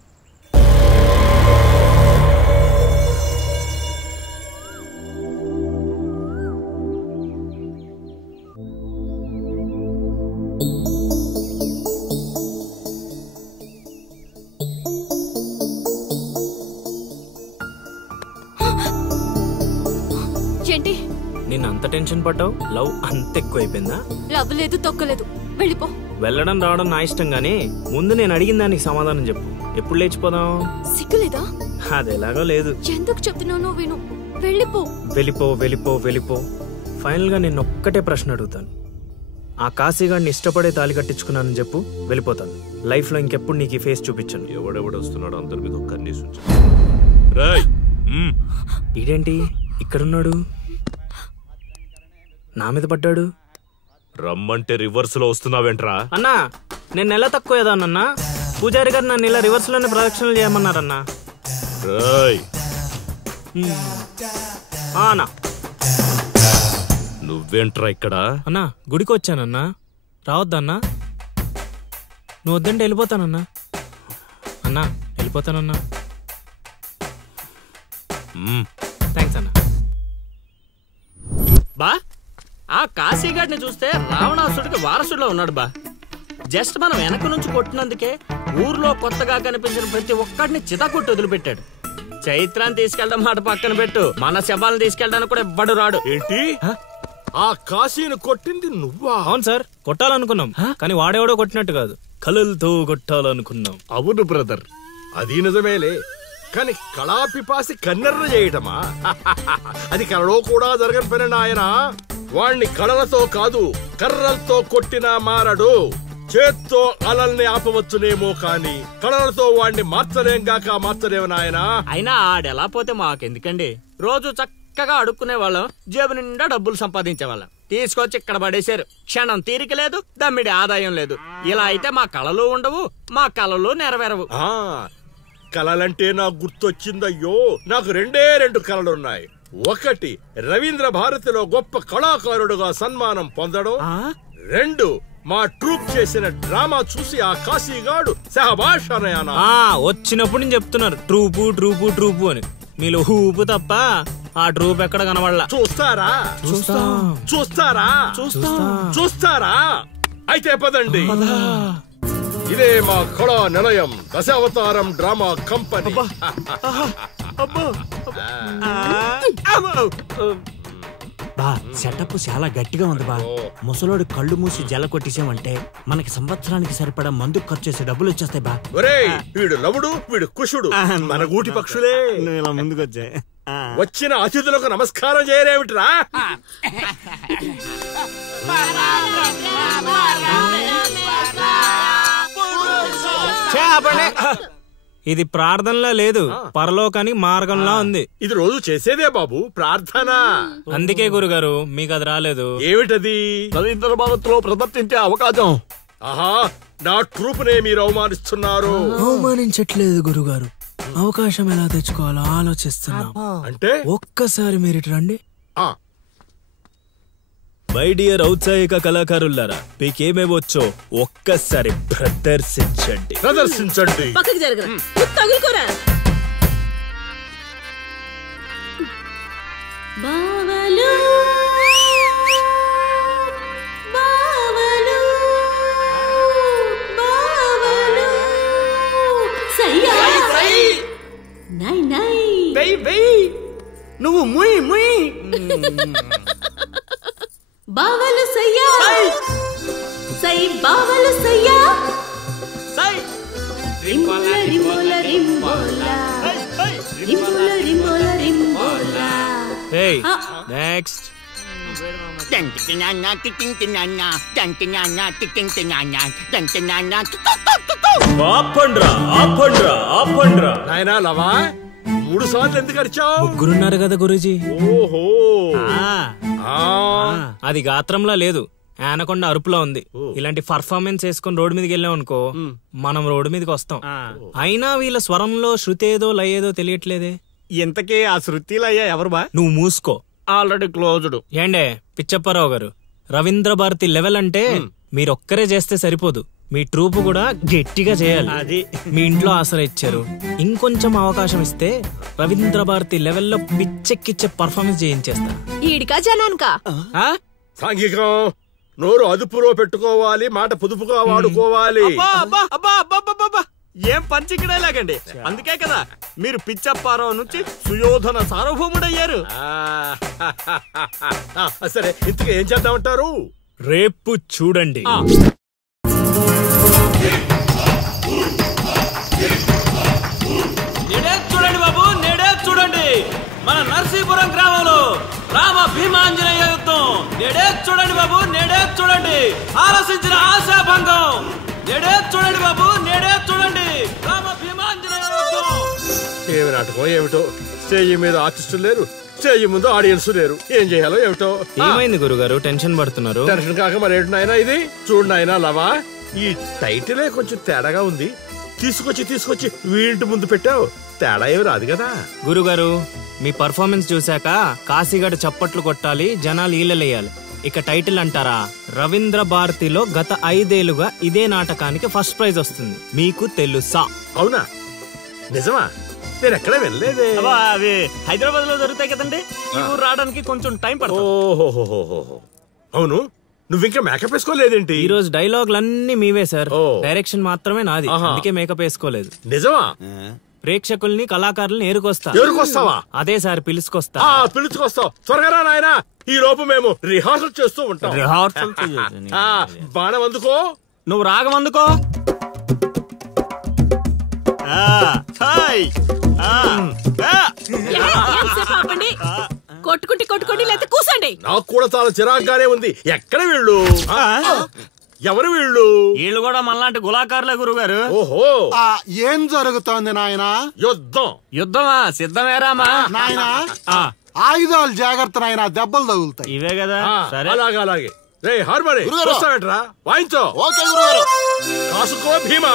ఏంటి నిన్ను అంత టెన్షన్ పడ్డావు? లవ్ అంత ఎక్కువైపోయిందా? లవ్ లేదు, తొక్కలేదు. వెళ్ళిపో. వెళ్ళడం రావడం నా ఇష్టం గానీ ముందు నేను అడిగిన దానికి సమాధానం చెప్పు. ఎప్పుడు లేచిపోదాం? సిగ్గులేదా? అది ఎలాగో లేదు. ఎందుకు చెప్తున్నానో విను. వెళ్ళిపో. వెళ్ళిపో వెళ్ళిపో వెళ్ళిపో. ఫైనల్ గా నేను ఒక్కటే ప్రశ్న అడుగుతాను. ఆ కాశీగాడిని ఇష్టపడే తాళి కట్టించుకున్నానని చెప్పు, వెళ్ళిపోతాను. లైఫ్ లో ఇంకెప్పుడు నీకు ఈ ఫేస్ చూపించను. ఎవడెవడు వస్తున్నాడు అందరి మీద ఒక్క కన్నేసి ఉంచు. ఇదేంటి ఇక్కడున్నాడు? నా మీద పడ్డాడు. రమ్మంటే రివర్స్ లో వస్తున్నావేంట్రా? అన్నా నేను నెల తక్కువ ఏదా అన్నా. పూజారి గారు నన్ను ఇలా రివర్స్ లోనే ప్రదక్షిణలు చేయమన్నారన్నా. అన్నా నువ్వేంట్రా ఇక్కడ? అన్నా గుడికి వచ్చానన్నా. రావద్దన్నా? నువ్వు వద్దంటే వెళ్ళిపోతానన్నా. అన్నా వెళ్ళిపోతానన్నా. థ్యాంక్స్ అన్నా. బా ఆ కాశీగాడిని చూస్తే రావణాసుడికి వారసుడిలో ఉన్నాడు బా. జస్ట్ మనం వెనక నుంచి కొట్టినందుకే ఊర్లో కొత్తగా కనిపించిన ప్రతి ఒక్కడిని చితకొట్టి వదిలిపెట్టాడు. చైత్రాన్ని తీసుకెళ్ళడం మాట పక్కన పెట్టు, మన శవాలను తీసుకెళ్ళడానికి కూడా ఎవ్వడు రాడు. ఏంటి ఆ కాశీని కొట్టింది నువ్వా? అవును సార్, కొట్టాలనుకున్నాం కానీ వాడేవాడో కొట్టినట్టు కాదు, కలలతో కొట్టాలనుకున్నాం. అవును బ్రదర్, అది నిజమేలే. కానీ కళాపిపాసి కన్నెర్ర చేయటమా? అది కళలో కూడా జరగని పని నాయన. వాణ్ణి కళలతో కాదు కర్రలతో కొట్టినా మారడు. చేత్తో అలల్ని ఆపవచ్చునేమో కానీ కళలతో వాణ్ణి మార్చలేము నాయనా. అయినా ఆడెలా పోతే మాకెందుకండి, రోజు చక్కగా అడుక్కునే వాళ్ళం, జేబు నిండా డబ్బులు సంపాదించే వాళ్ళం. తీసుకొచ్చి ఇక్కడ పడేశారు. క్షణం తీరిక లేదు, దమ్మిడి ఆదాయం లేదు. ఇలా అయితే మా కళలు ఉండవు, మా కళలు నెరవేరవు. కళలంటే నాకు గుర్తొచ్చిందయ్యో, నాకు రెండు కళలున్నాయి. ఒకటి రవీంద్ర భారతిలో గొప్ప కళాకారుడుగా సన్మానం పొందడం, 2 మా ట్రూప్ చేసిన డ్రామా చూసి ఆ కాశీగాడు సహబాష్ అనయానా. వచ్చినప్పుడు నేను చెప్తున్నారు ట్రూపు ట్రూపు ట్రూపు అని, మీలో ఊపు తప్ప ఆ ట్రూప్ ఎక్కడ కనబడలా. చూస్తారా అయితే పదండి. ఇదే మా కళా నిలయం, దశావతారం డ్రామా కంపెనీ. బా సెటప్ చాలా గట్టిగా ఉంది బా. ముసలోడు కళ్ళు మూసి జల కొట్టేసామంటే మనకి సంవత్సరానికి సరిపడా మందుకు ఖర్చు చేసే డబ్బులు వచ్చేస్తాయి బా. ఒరేయ్, వీడు లవుడు, వీడు కుషుడు, మన గూటి పక్షులే. ఇలా ముందుకొచ్చా వచ్చిన అతిథులకు నమస్కారం చేయరేమిట్రా? ఇది ప్రార్థనలా లేదు, పరలోకానికి మార్గంలా ఉంది. ఇది రోజు చేసేదే బాబు ప్రార్థన. అందుకే గురుగారు మీకు అది రాలేదు. ఏమిటది? రవీంద్ర భారతిలో ప్రదర్శించే అవకాశం. ఆహా, నా ట్రూప్ నే మీరు అవమానిస్తున్నారు. అవమానించట్లేదు గురుగారు, అవకాశం ఎలా తెచ్చుకోవాలో ఆలోచిస్తున్నాం. అంటే ఒక్కసారి మీరు ఇటు రండి. మై డియర్ ఔత్సాహిక కళాకారులారా, మీకేమేమొచ్చో ఒక్కసారి ప్రదర్శించండి. పక్కకి జరగరా, తగులుకోరా. బావలు బావలు బావలు సయ్యా నై నై వెయ్ నువ్వు ముయ్ ముయ్. బావలు సయ్యా సై బావలు సయ్యా సై రింబోల రింబోల రింబోల రింబోల రింబోల రింబోల. Hey, next. ఆపండ్రా. నాయనా లవా, 3 సార్లు ఎందుకు అరిచావు? ముగ్గురున్నారు కదా గురూజీ. ఓహో, అది గాత్రంలా లేదు, ఆనకొండ అరుపులా ఉంది. ఇలాంటి పర్ఫార్మెన్స్ వేసుకుని రోడ్డు మీదకి వెళ్ళాం అనుకో, మనం రోడ్డు మీదకి వస్తాం. అయినా వీళ్ళ స్వరంలో శృతి ఏదో లయేదో తెలియట్లేదే. ఇంతకీ ఆ శృతిలయ్యా ఎవరు బా? నువ్వు మూసుకో, ఆల్రెడీ క్లోజ్డ్. ఏండే పిచ్చప్పారావు గారు, రవీంద్ర భారతి లెవెల్ అంటే మీరొక్కరే చేస్తే సరిపోదు, మీ ట్రూప్ కూడా గట్టిగా చేయాలి. అది మీ ఇంట్లో ఆసరా ఇచ్చారు, ఇంకొంచెం అవకాశం ఇస్తే రవీంద్ర భారతి లెవెల్లో పిచ్చెక్కిచ్చే పర్ఫార్మెన్స్ చేయించేస్తా. ఈడికా జనానికా? సాంఘికం, నోరు అదుపులో పెట్టుకోవాలి, మాట పొదుపుగా వాడుకోవాలి. ఏం పంచికడేలాగండి. అందుకే కదా మీరు పిచ్చప్పారావు నుంచి సుయోధన సార్వభౌముడయ్యారు. సరే, ఇంతగా ఏం చేద్దామంటారు? రేపు చూడండి. నేడే చూడండి బాబు, నేడే చూడండి. మన నర్సీపురం గ్రామంలో రామ భీమాంజనేయ యుద్ధం. నేడే చూడండి బాబు, నేడే చూడండి. ఆలోచించిన ఆశాభంగం. నేడే చూడండి బాబు, నేడే చూడండి. రామ భీమాంజనేయ యుద్ధం. ఏమి నాటకం ఏమిటో, స్టేజ్ మీద ఆర్టిస్టులు లేరు, స్టేజ్ ముందు ఆడియన్స్ లేరు, ఏం చేయాలో ఏమిటో. ఏమైంది గురుగారు, టెన్షన్ పడుతున్నారు? టెన్షన్ కాక మరేంటి నాయనా ఇది? చూడు నాయనా లవా, ఈ టైటిలే కొంచెం తేడాగా ఉంది. తీసుకొచ్చి వీంటి ముందు పెట్టావు, తేడా ఏమి రాదు కదా. గురుగారు, మీ పర్ఫార్మెన్స్ చూశాక కాశీగడ చప్పట్లు కొట్టాలి, జనాలు ఈలలేయాలి. ఇక టైటిల్ అంటారా, రవీంద్ర భారతిలో గత 5 ఏళ్లుగా ఇదే నాటకానికి ఫస్ట్ ప్రైజ్ వస్తుంది. మీకు తెలుసా? అవునా? నిజమా? నేను ఎక్కడ వెళ్ళలేదే. అవి హైదరాబాద్ లో జరుగుతాయి కదండి, ఈ ఊరు రావడానికి కొంచెం టైం పడుతుంది. ఓహో, అవును, నువ్వింకా మేకప్ వేసుకోలేదేంటి? ఈ రోజు డైలాగులన్నీ మీవే సార్, డైరెక్షన్ మాత్రమే నాది, అందుకే మేకప్ వేసుకోలేదు. నిజమా? ప్రేక్షకుల్ని కళాకారుల్ని ఏరుకొస్తా. ఏరుకొస్తావా? అదే సార్ పిలుచుకొస్తా. పిలుచుకొస్తావు. త్వరగా రా నాయనా, ఈ లోపు మేము రిహార్సల్ చేస్తూ ఉంటాం. రిహార్సల్ బాణం అందుకో. నువ్వు రాగం అందుకో. కొట్టుకుంటే కొట్టుకోండి లేకపోతే కూసండి. నాకు కూడా చాలా చిరాగ్గానే ఉంది. ఎక్కడ వీళ్ళు? ఎవరు వీళ్ళు? వీళ్ళు కూడా మనలాంటి గులాకారులే గురుగారు. ఓహో, ఏం జరుగుతోంది నాయనా? యుద్ధం. యుద్ధమా? సిద్ధమేరామా నాయనా? ఆయుధాలు జాగ్రత్త నాయనా, దెబ్బలు తగులుతాయి. ఇవే కదా. సరే, అలాగే. రే హార్మోని వస్తావేంట్రా? వాయించో. ఓకే గురుగారు. కాసుకో భీమా.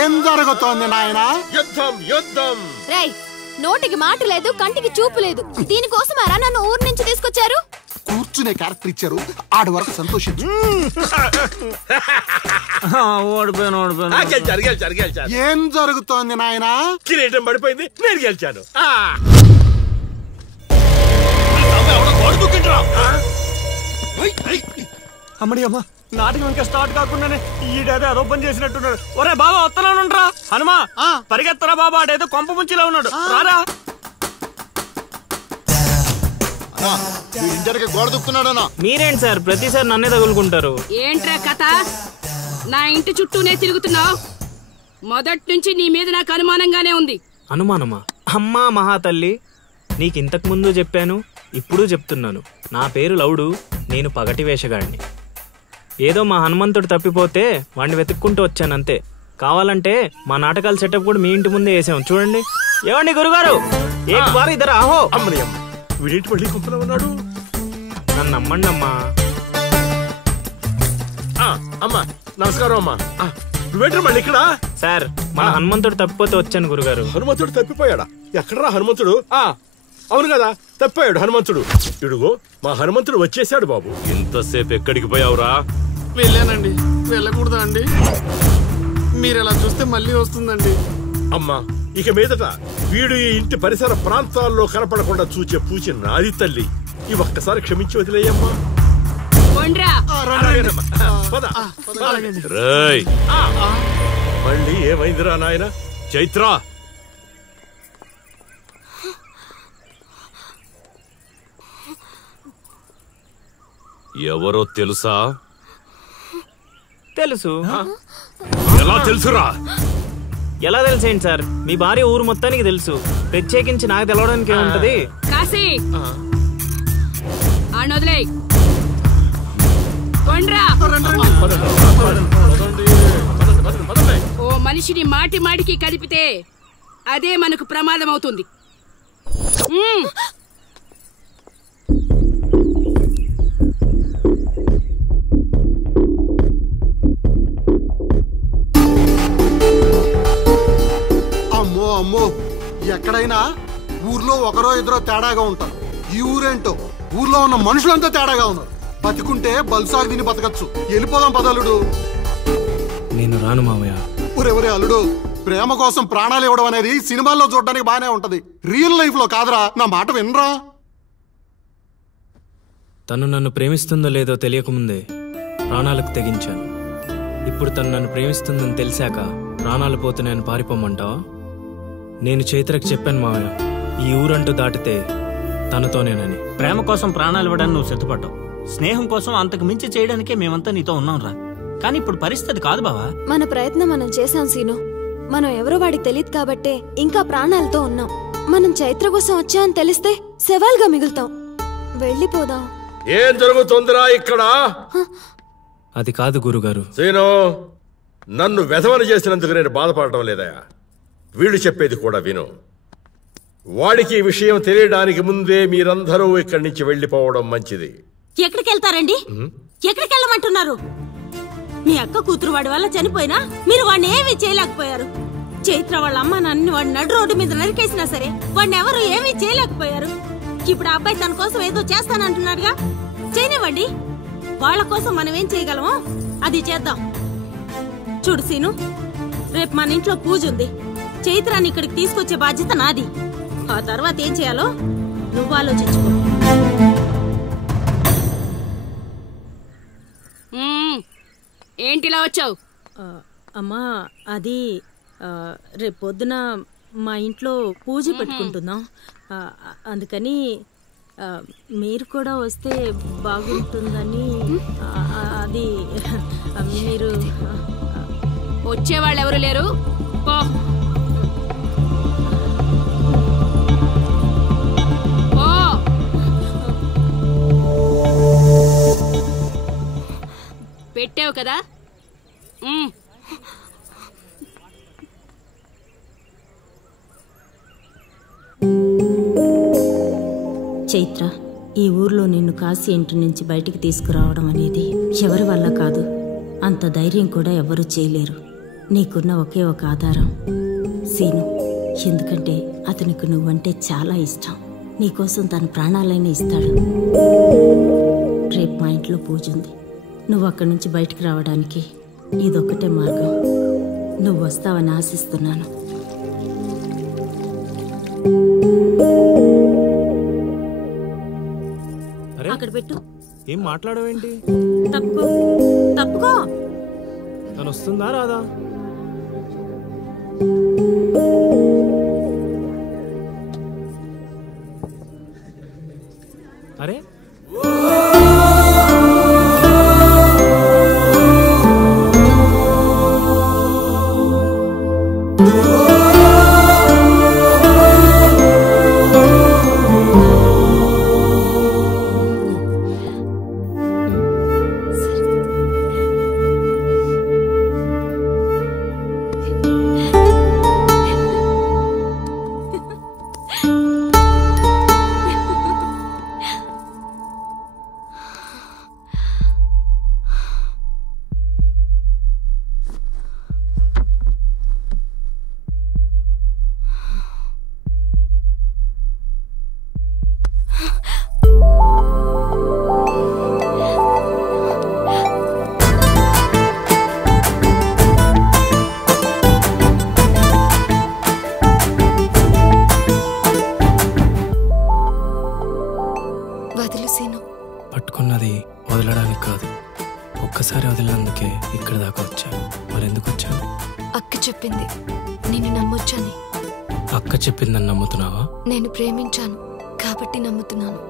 ఏం జరుగుతోంది నాయనా? యుద్ధం. రేయ్, నోటికి మాట లేదు, కంటికి చూపు లేదు. దీనికోసమారా నన్ను ఊరు నుంచి తీసుకొచ్చారు? కూర్చునే క్యారెక్టర్ ఇచ్చారు, ఆడి వరకు సంతోషించు. గెలిచారు. ఏం జరుగుతోంది నాయనా? కిరీటం పడిపోయింది, నేను గెలిచాను. అమ్మడి అమ్మ, నాటకం ఇంకా స్టార్ట్ కాకుండానే ఈడేదో అదో పని చేసినట్టున్నాడు. ఒరే బాబా, వస్తున్నానుండ్రా. హనుమా, పరిగెత్తరా బాబా, ఆడేదో కొంప ముంచిలా ఉన్నాడు. రారా. గోడ దుక్కున్నాడనా? మీరేంటి సార్ ప్రతిసారి నన్నే తగులుకుంటారు? ఏంట్రా కథ? నా ఇంటి చుట్టూనే తిరుగుతున్నావు. మొదటి నుంచి నీ మీద నాకు అనుమానంగానే ఉంది. అనుమానమా? అమ్మా మహాతల్లి, నీకింతకు ముందు చెప్పాను, ఇప్పుడు చెప్తున్నాను. నా పేరు లవుడు, నేను పగటి వేషగాడిని. ఏదో మా హనుమంతుడు తప్పిపోతే వాడిని వెతుక్కుంటూ వచ్చానంతే. కావాలంటే మా నాటకాల సెటప్ కూడా మీ ఇంటి ముందే వేసాం, చూడండి. ఏమండి గురుగారు, ఇద్దరు ఆహో. వీడేంటి మళ్ళీ కుంపలో ఉన్నాడు? నన్ను నమ్మండి అమ్మా. అమ్మా నమస్కారం. అమ్మా నువ్వేంటి మళ్ళీ ఇక్కడ? సార్, మన హనుమంతుడు తప్పిపోతే వచ్చాను గురుగారు. హనుమంతుడు తప్పిపోయాడా? ఎక్కడరా హనుమంతుడు? అవును కదా, తప్పిపోయాడు హనుమంతుడు. ఇడుగో మా హనుమంతుడు వచ్చేసాడు బాబు. ఇంతసేపు ఎక్కడికి పోయావురా? వెళ్ళానండి. వెళ్ళకూడదా అండి? మీరు ఎలా చూస్తే మళ్ళీ వస్తుందండి. అమ్మా, ఇక మీదట వీడు ఈ ఇంటి పరిసర ప్రాంతాల్లో కనపడకుండా చూచే పూచి నాది తల్లి. ఈ ఒక్కసారి క్షమించి వదిలేయమ్మా. మళ్ళీ ఏమైందిరా నాయన? చైత్ర, ఎవరో తెలుసా? తెలుసు. ఎలా తెలుసురా? ఎలా తెలిసేంటి సార్, మీ భార్య ఊరు మొత్తానికి తెలుసు. ప్రత్యేకించి నాకు తెలవడానికి ఏముంటది? కాశీ, ఆనొదిలే. ఓ మనిషిని మాటి మాటికి కదిపితే అదే మనకు ప్రమాదం అవుతుంది. అమ్మో, ఎక్కడైనా ఊర్లో ఒకరో ఇద్దరో తేడాగా ఉంటారు. ఈ ఊరేంటో ఊర్లో ఉన్న మనుషులంతా తేడాగా ఉన్నారు. బతికుంటే బల్సాగు తిని బతకచ్చు. వెళ్ళిపోదాం పదలుడు. నేను రాను మావయ్య. ఒరే అల్లుడు, ప్రేమ కోసం ప్రాణాలు ఇవ్వడం అనేది సినిమాల్లో చూడడానికి బానే ఉంటది, రియల్ లైఫ్ లో కాదురా. నా మాట వినరా? తను నన్ను ప్రేమిస్తుందో లేదో తెలియకముందే ప్రాణాలకు తెగించాను. ఇప్పుడు తను నన్ను ప్రేమిస్తుందని తెలిసాక ప్రాణాలు పోతున్నాయని పారిపోమంటావా? నేను చైత్రకు చెప్పాను మావయ్య, ఈ ఊరంటూ దాటితే తనతోనేనని. ప్రేమ కోసం ప్రాణాలు ఇవ్వడానికి నువ్వు సిద్ధపడ్డావు. స్నేహం కోసం అంతకు మించి చేయడానికే మేమంతా నీతో ఉన్నాం రా. కానీ ఇప్పుడు పరిస్థితి కాదు బావా. మన ప్రయత్నం మనం చేశాం సీను. మనం ఎవరో వాడికి తెలియదు కాబట్టే ఇంకా ప్రాణాలతో ఉన్నాం. మనం చైత్ర కోసం వచ్చామని తెలిస్తే శవాల్గా మిగులుతాం. వెళ్ళిపోదాం. ఏం జరుగుతుందిరా ఇక్కడ? అది కాదు గురుగారు. సీను, నన్ను వెధవని చేసినందుకు నేను బాధపడటం లేదా? వీళ్ళు చెప్పేది కూడా విను. వాడికి ఈ విషయం తెలియడానికి ముందే మీరందరూ ఇక్కడి నుంచి వెళ్లిపోవడం మంచిది. ఎక్కడికి వెళ్తారండి? ఎక్కడికి వెళ్ళమంటున్నారు? మీ అక్క కూతురు వాడి వల్ల చనిపోయినా మీరు వాడిని ఏమీ చేయలేకపోయారు. చైత్ర వాళ్ళ అమ్మ నన్ను వాడి నడు రోడ్డు మీద నరికేసినా సరే వాడిని ఎవరు ఏమీ చేయలేకపోయారు. ఇప్పుడు ఆ అబ్బాయి తన కోసం ఏదో చేస్తానంటున్నాడుగా, చేయనివ్వండి. వాళ్ళ కోసం మనం ఏం చేయగలమో అది చేద్దాం. చూడు సీను, రేపు మన ఇంట్లో పూజ ఉంది. చైత్రాన్ని ఇక్కడికి తీసుకొచ్చే బాధ్యత నాది. ఆ తర్వాత ఏం చేయాలో నువ్వు ఆలోచించుకో. ఏంటిలా వచ్చావు? అమ్మా అది రేపొద్దున మా ఇంట్లో పూజ పెట్టుకుంటున్నాం. అందుకని మీరు కూడా వస్తే బాగుంటుందని. అది మీరు వచ్చేవాళ్ళు ఎవరు లేరు. పో. పెట్టావు కదా. చైత్ర, ఈ ఊర్లో నిన్ను కాశీ ఇంటి నుంచి బయటికి తీసుకురావడం అనేది ఎవరి వల్ల కాదు. అంత ధైర్యం కూడా ఎవరూ చేయలేరు. నీకున్న ఒకే ఒక ఆధారం సీను. ఎందుకంటే అతనికి నువ్వంటే చాలా ఇష్టం. నీకోసం తన ప్రాణాలైనా ఇస్తాడు. రేపు మా ఇంట్లో పూజ ఉంది. నువ్వు అక్కడి నుంచి బయటికి రావడానికి ఇదొక్కటే మార్గం. నువ్వు వస్తావని ఆశిస్తున్నాను. అక్కడ పెట్టు. ఏం మాట్లాడవేంటి? తప్పుకో తప్పుకో. తను వస్తుందా రాదా? అరే పట్టుకున్నది వదలడానికి కాదు, ఒక్కసారి వదిలినందుకే ఇక్కడ దాకా వచ్చావు. మరి ఎందుకు వచ్చావు? అక్క చెప్పింది నిన్ను నమ్మొచ్చని. అక్క చెప్పిందని నమ్ముతున్నావా? నేను ప్రేమించాను కాబట్టి నమ్ముతున్నాను.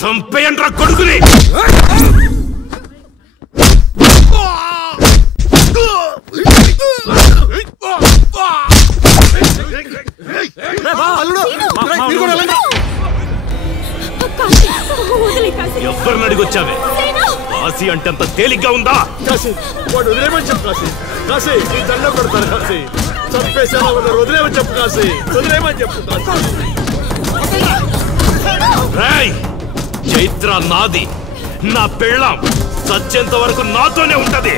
చంపేయండ్రా కొడుకుని. ఎవరిని అడిగొచ్చావే? కాశీ అంటే అంత తేలిగ్గా ఉందా? కాశీ వాడు వదిలేమని చెప్పు. కాశీ కాశీ నీ దండ కొడతాను. కాశీ చంపేసేలా ఉన్నారు. వదిలేమని చెప్పు. కాశీ వదిలేమని చెప్పు. రేయ్, చైత్ర నాది, నా పెళ్ళాం. సత్యంత వరకు నాతోనే ఉంటది.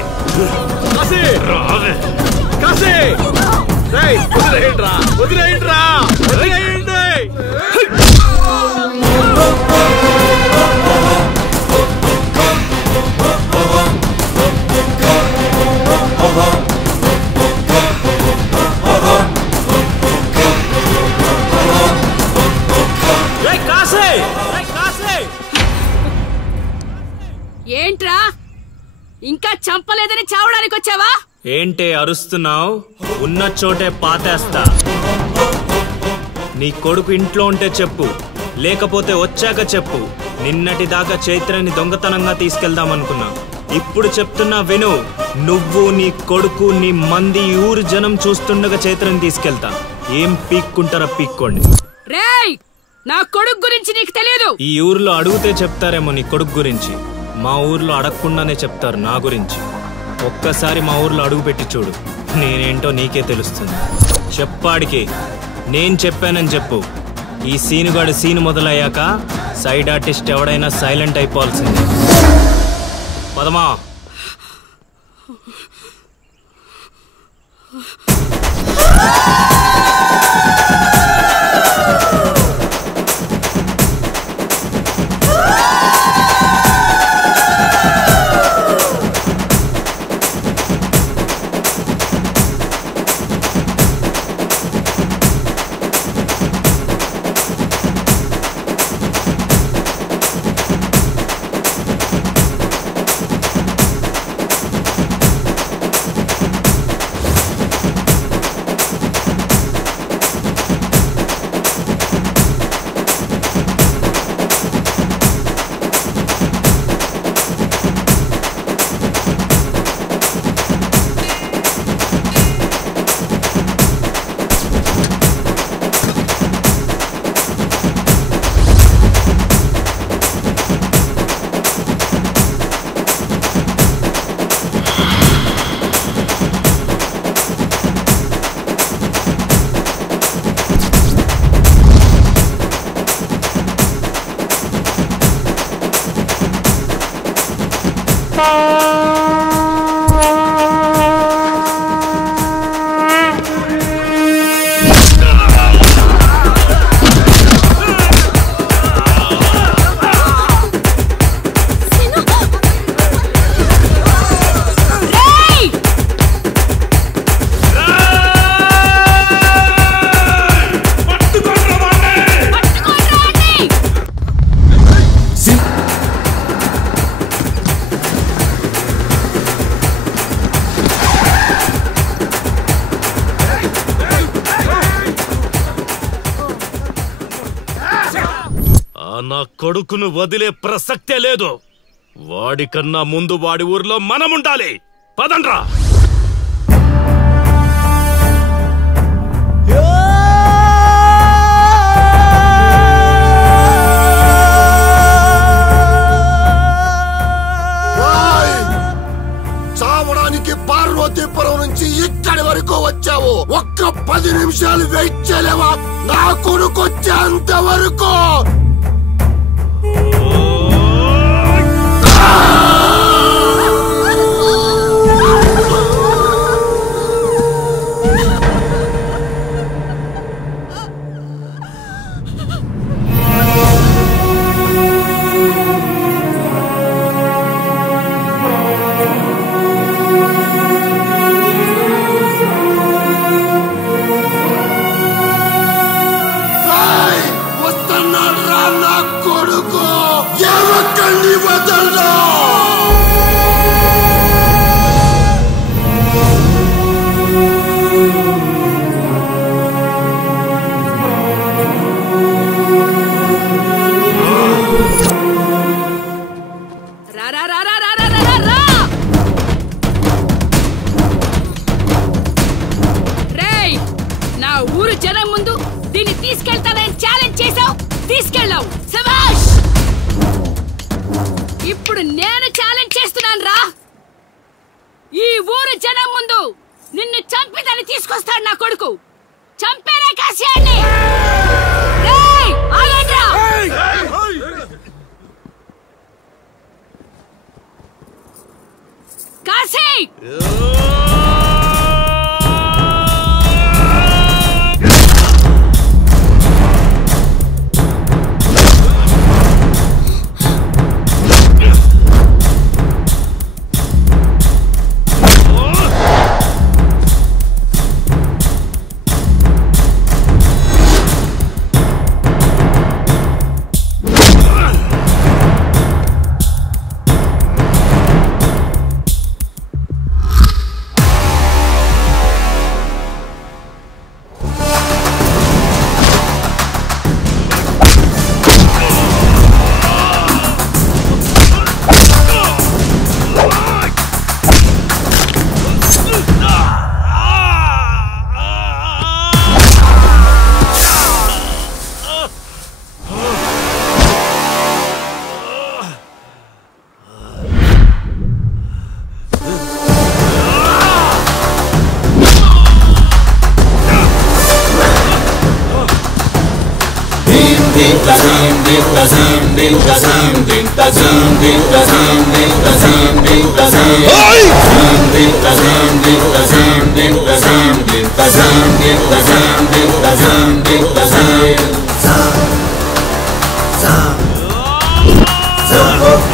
కాశీ రావే. కాశీ వదిలేయండిరా, వదిలేయండిరా, వదిలేయండి. ఏంట్రా ఇంకా చంపలేదని చావడానికి వచ్చావా? ఏంటే అరుస్తున్నావు? ఉన్న చోటే పాతేస్తా. నీ కొడుకు ఇంట్లో ఉంటే చెప్పు, లేకపోతే వచ్చాక చెప్పు. నిన్నటి దాకా చైత్రని దొంగతనంగా తీసుకెళ్దామనుకున్నా. ఇప్పుడు చెప్తున్నా విను. నువ్వు, నీ కొడుకు, నీ మంది, ఊరు జనం చూస్తుండగా చైత్రని తీసుకెళ్తా. ఏం పీక్కుంటారా పీక్కోండి. రేయ్, నా కొడుకు గురించి నీకు తెలియదు. ఈ ఊర్లో అడిగితే చెప్తారేమో నీ కొడుకు గురించి. మా ఊర్లో అడగకుండానే చెప్తారు నా గురించి. ఒక్కసారి మా ఊర్లో అడుగు పెట్టి చూడు, నేనేంటో నీకే తెలుస్తుంది. చెప్పాడికి నేను చెప్పానని చెప్పు. ఈ సీనుగాడు సీను మొదలయ్యాక సైడ్ ఆర్టిస్ట్ ఎవడైనా సైలెంట్ అయిపోవాల్సిందే. పదమా. నా కొడుకును వదిలే ప్రసక్తే లేదు. వాడికన్నా ముందు వాడి ఊర్లో మనముండాలి. పదండ్రా. చావడానికి పార్వతీపురం నుంచి ఇక్కడి వరకు వచ్చావు. ఒక్క 10 నిమిషాలు వెయిట్ చేయలేవా? నా కొడుకు వచ్చేంత వరకు. ఇప్పుడు నేను ఛాలెంజ్ చేస్తున్నాను రా. ఈ ఊరు జనం ముందు నిన్ను చంపిదని తీసుకొస్తాడు నా కొడుకు. చంపేరా కాశీయాన్ని. రేయ్ ఆగండ్రా. కాశీ Zam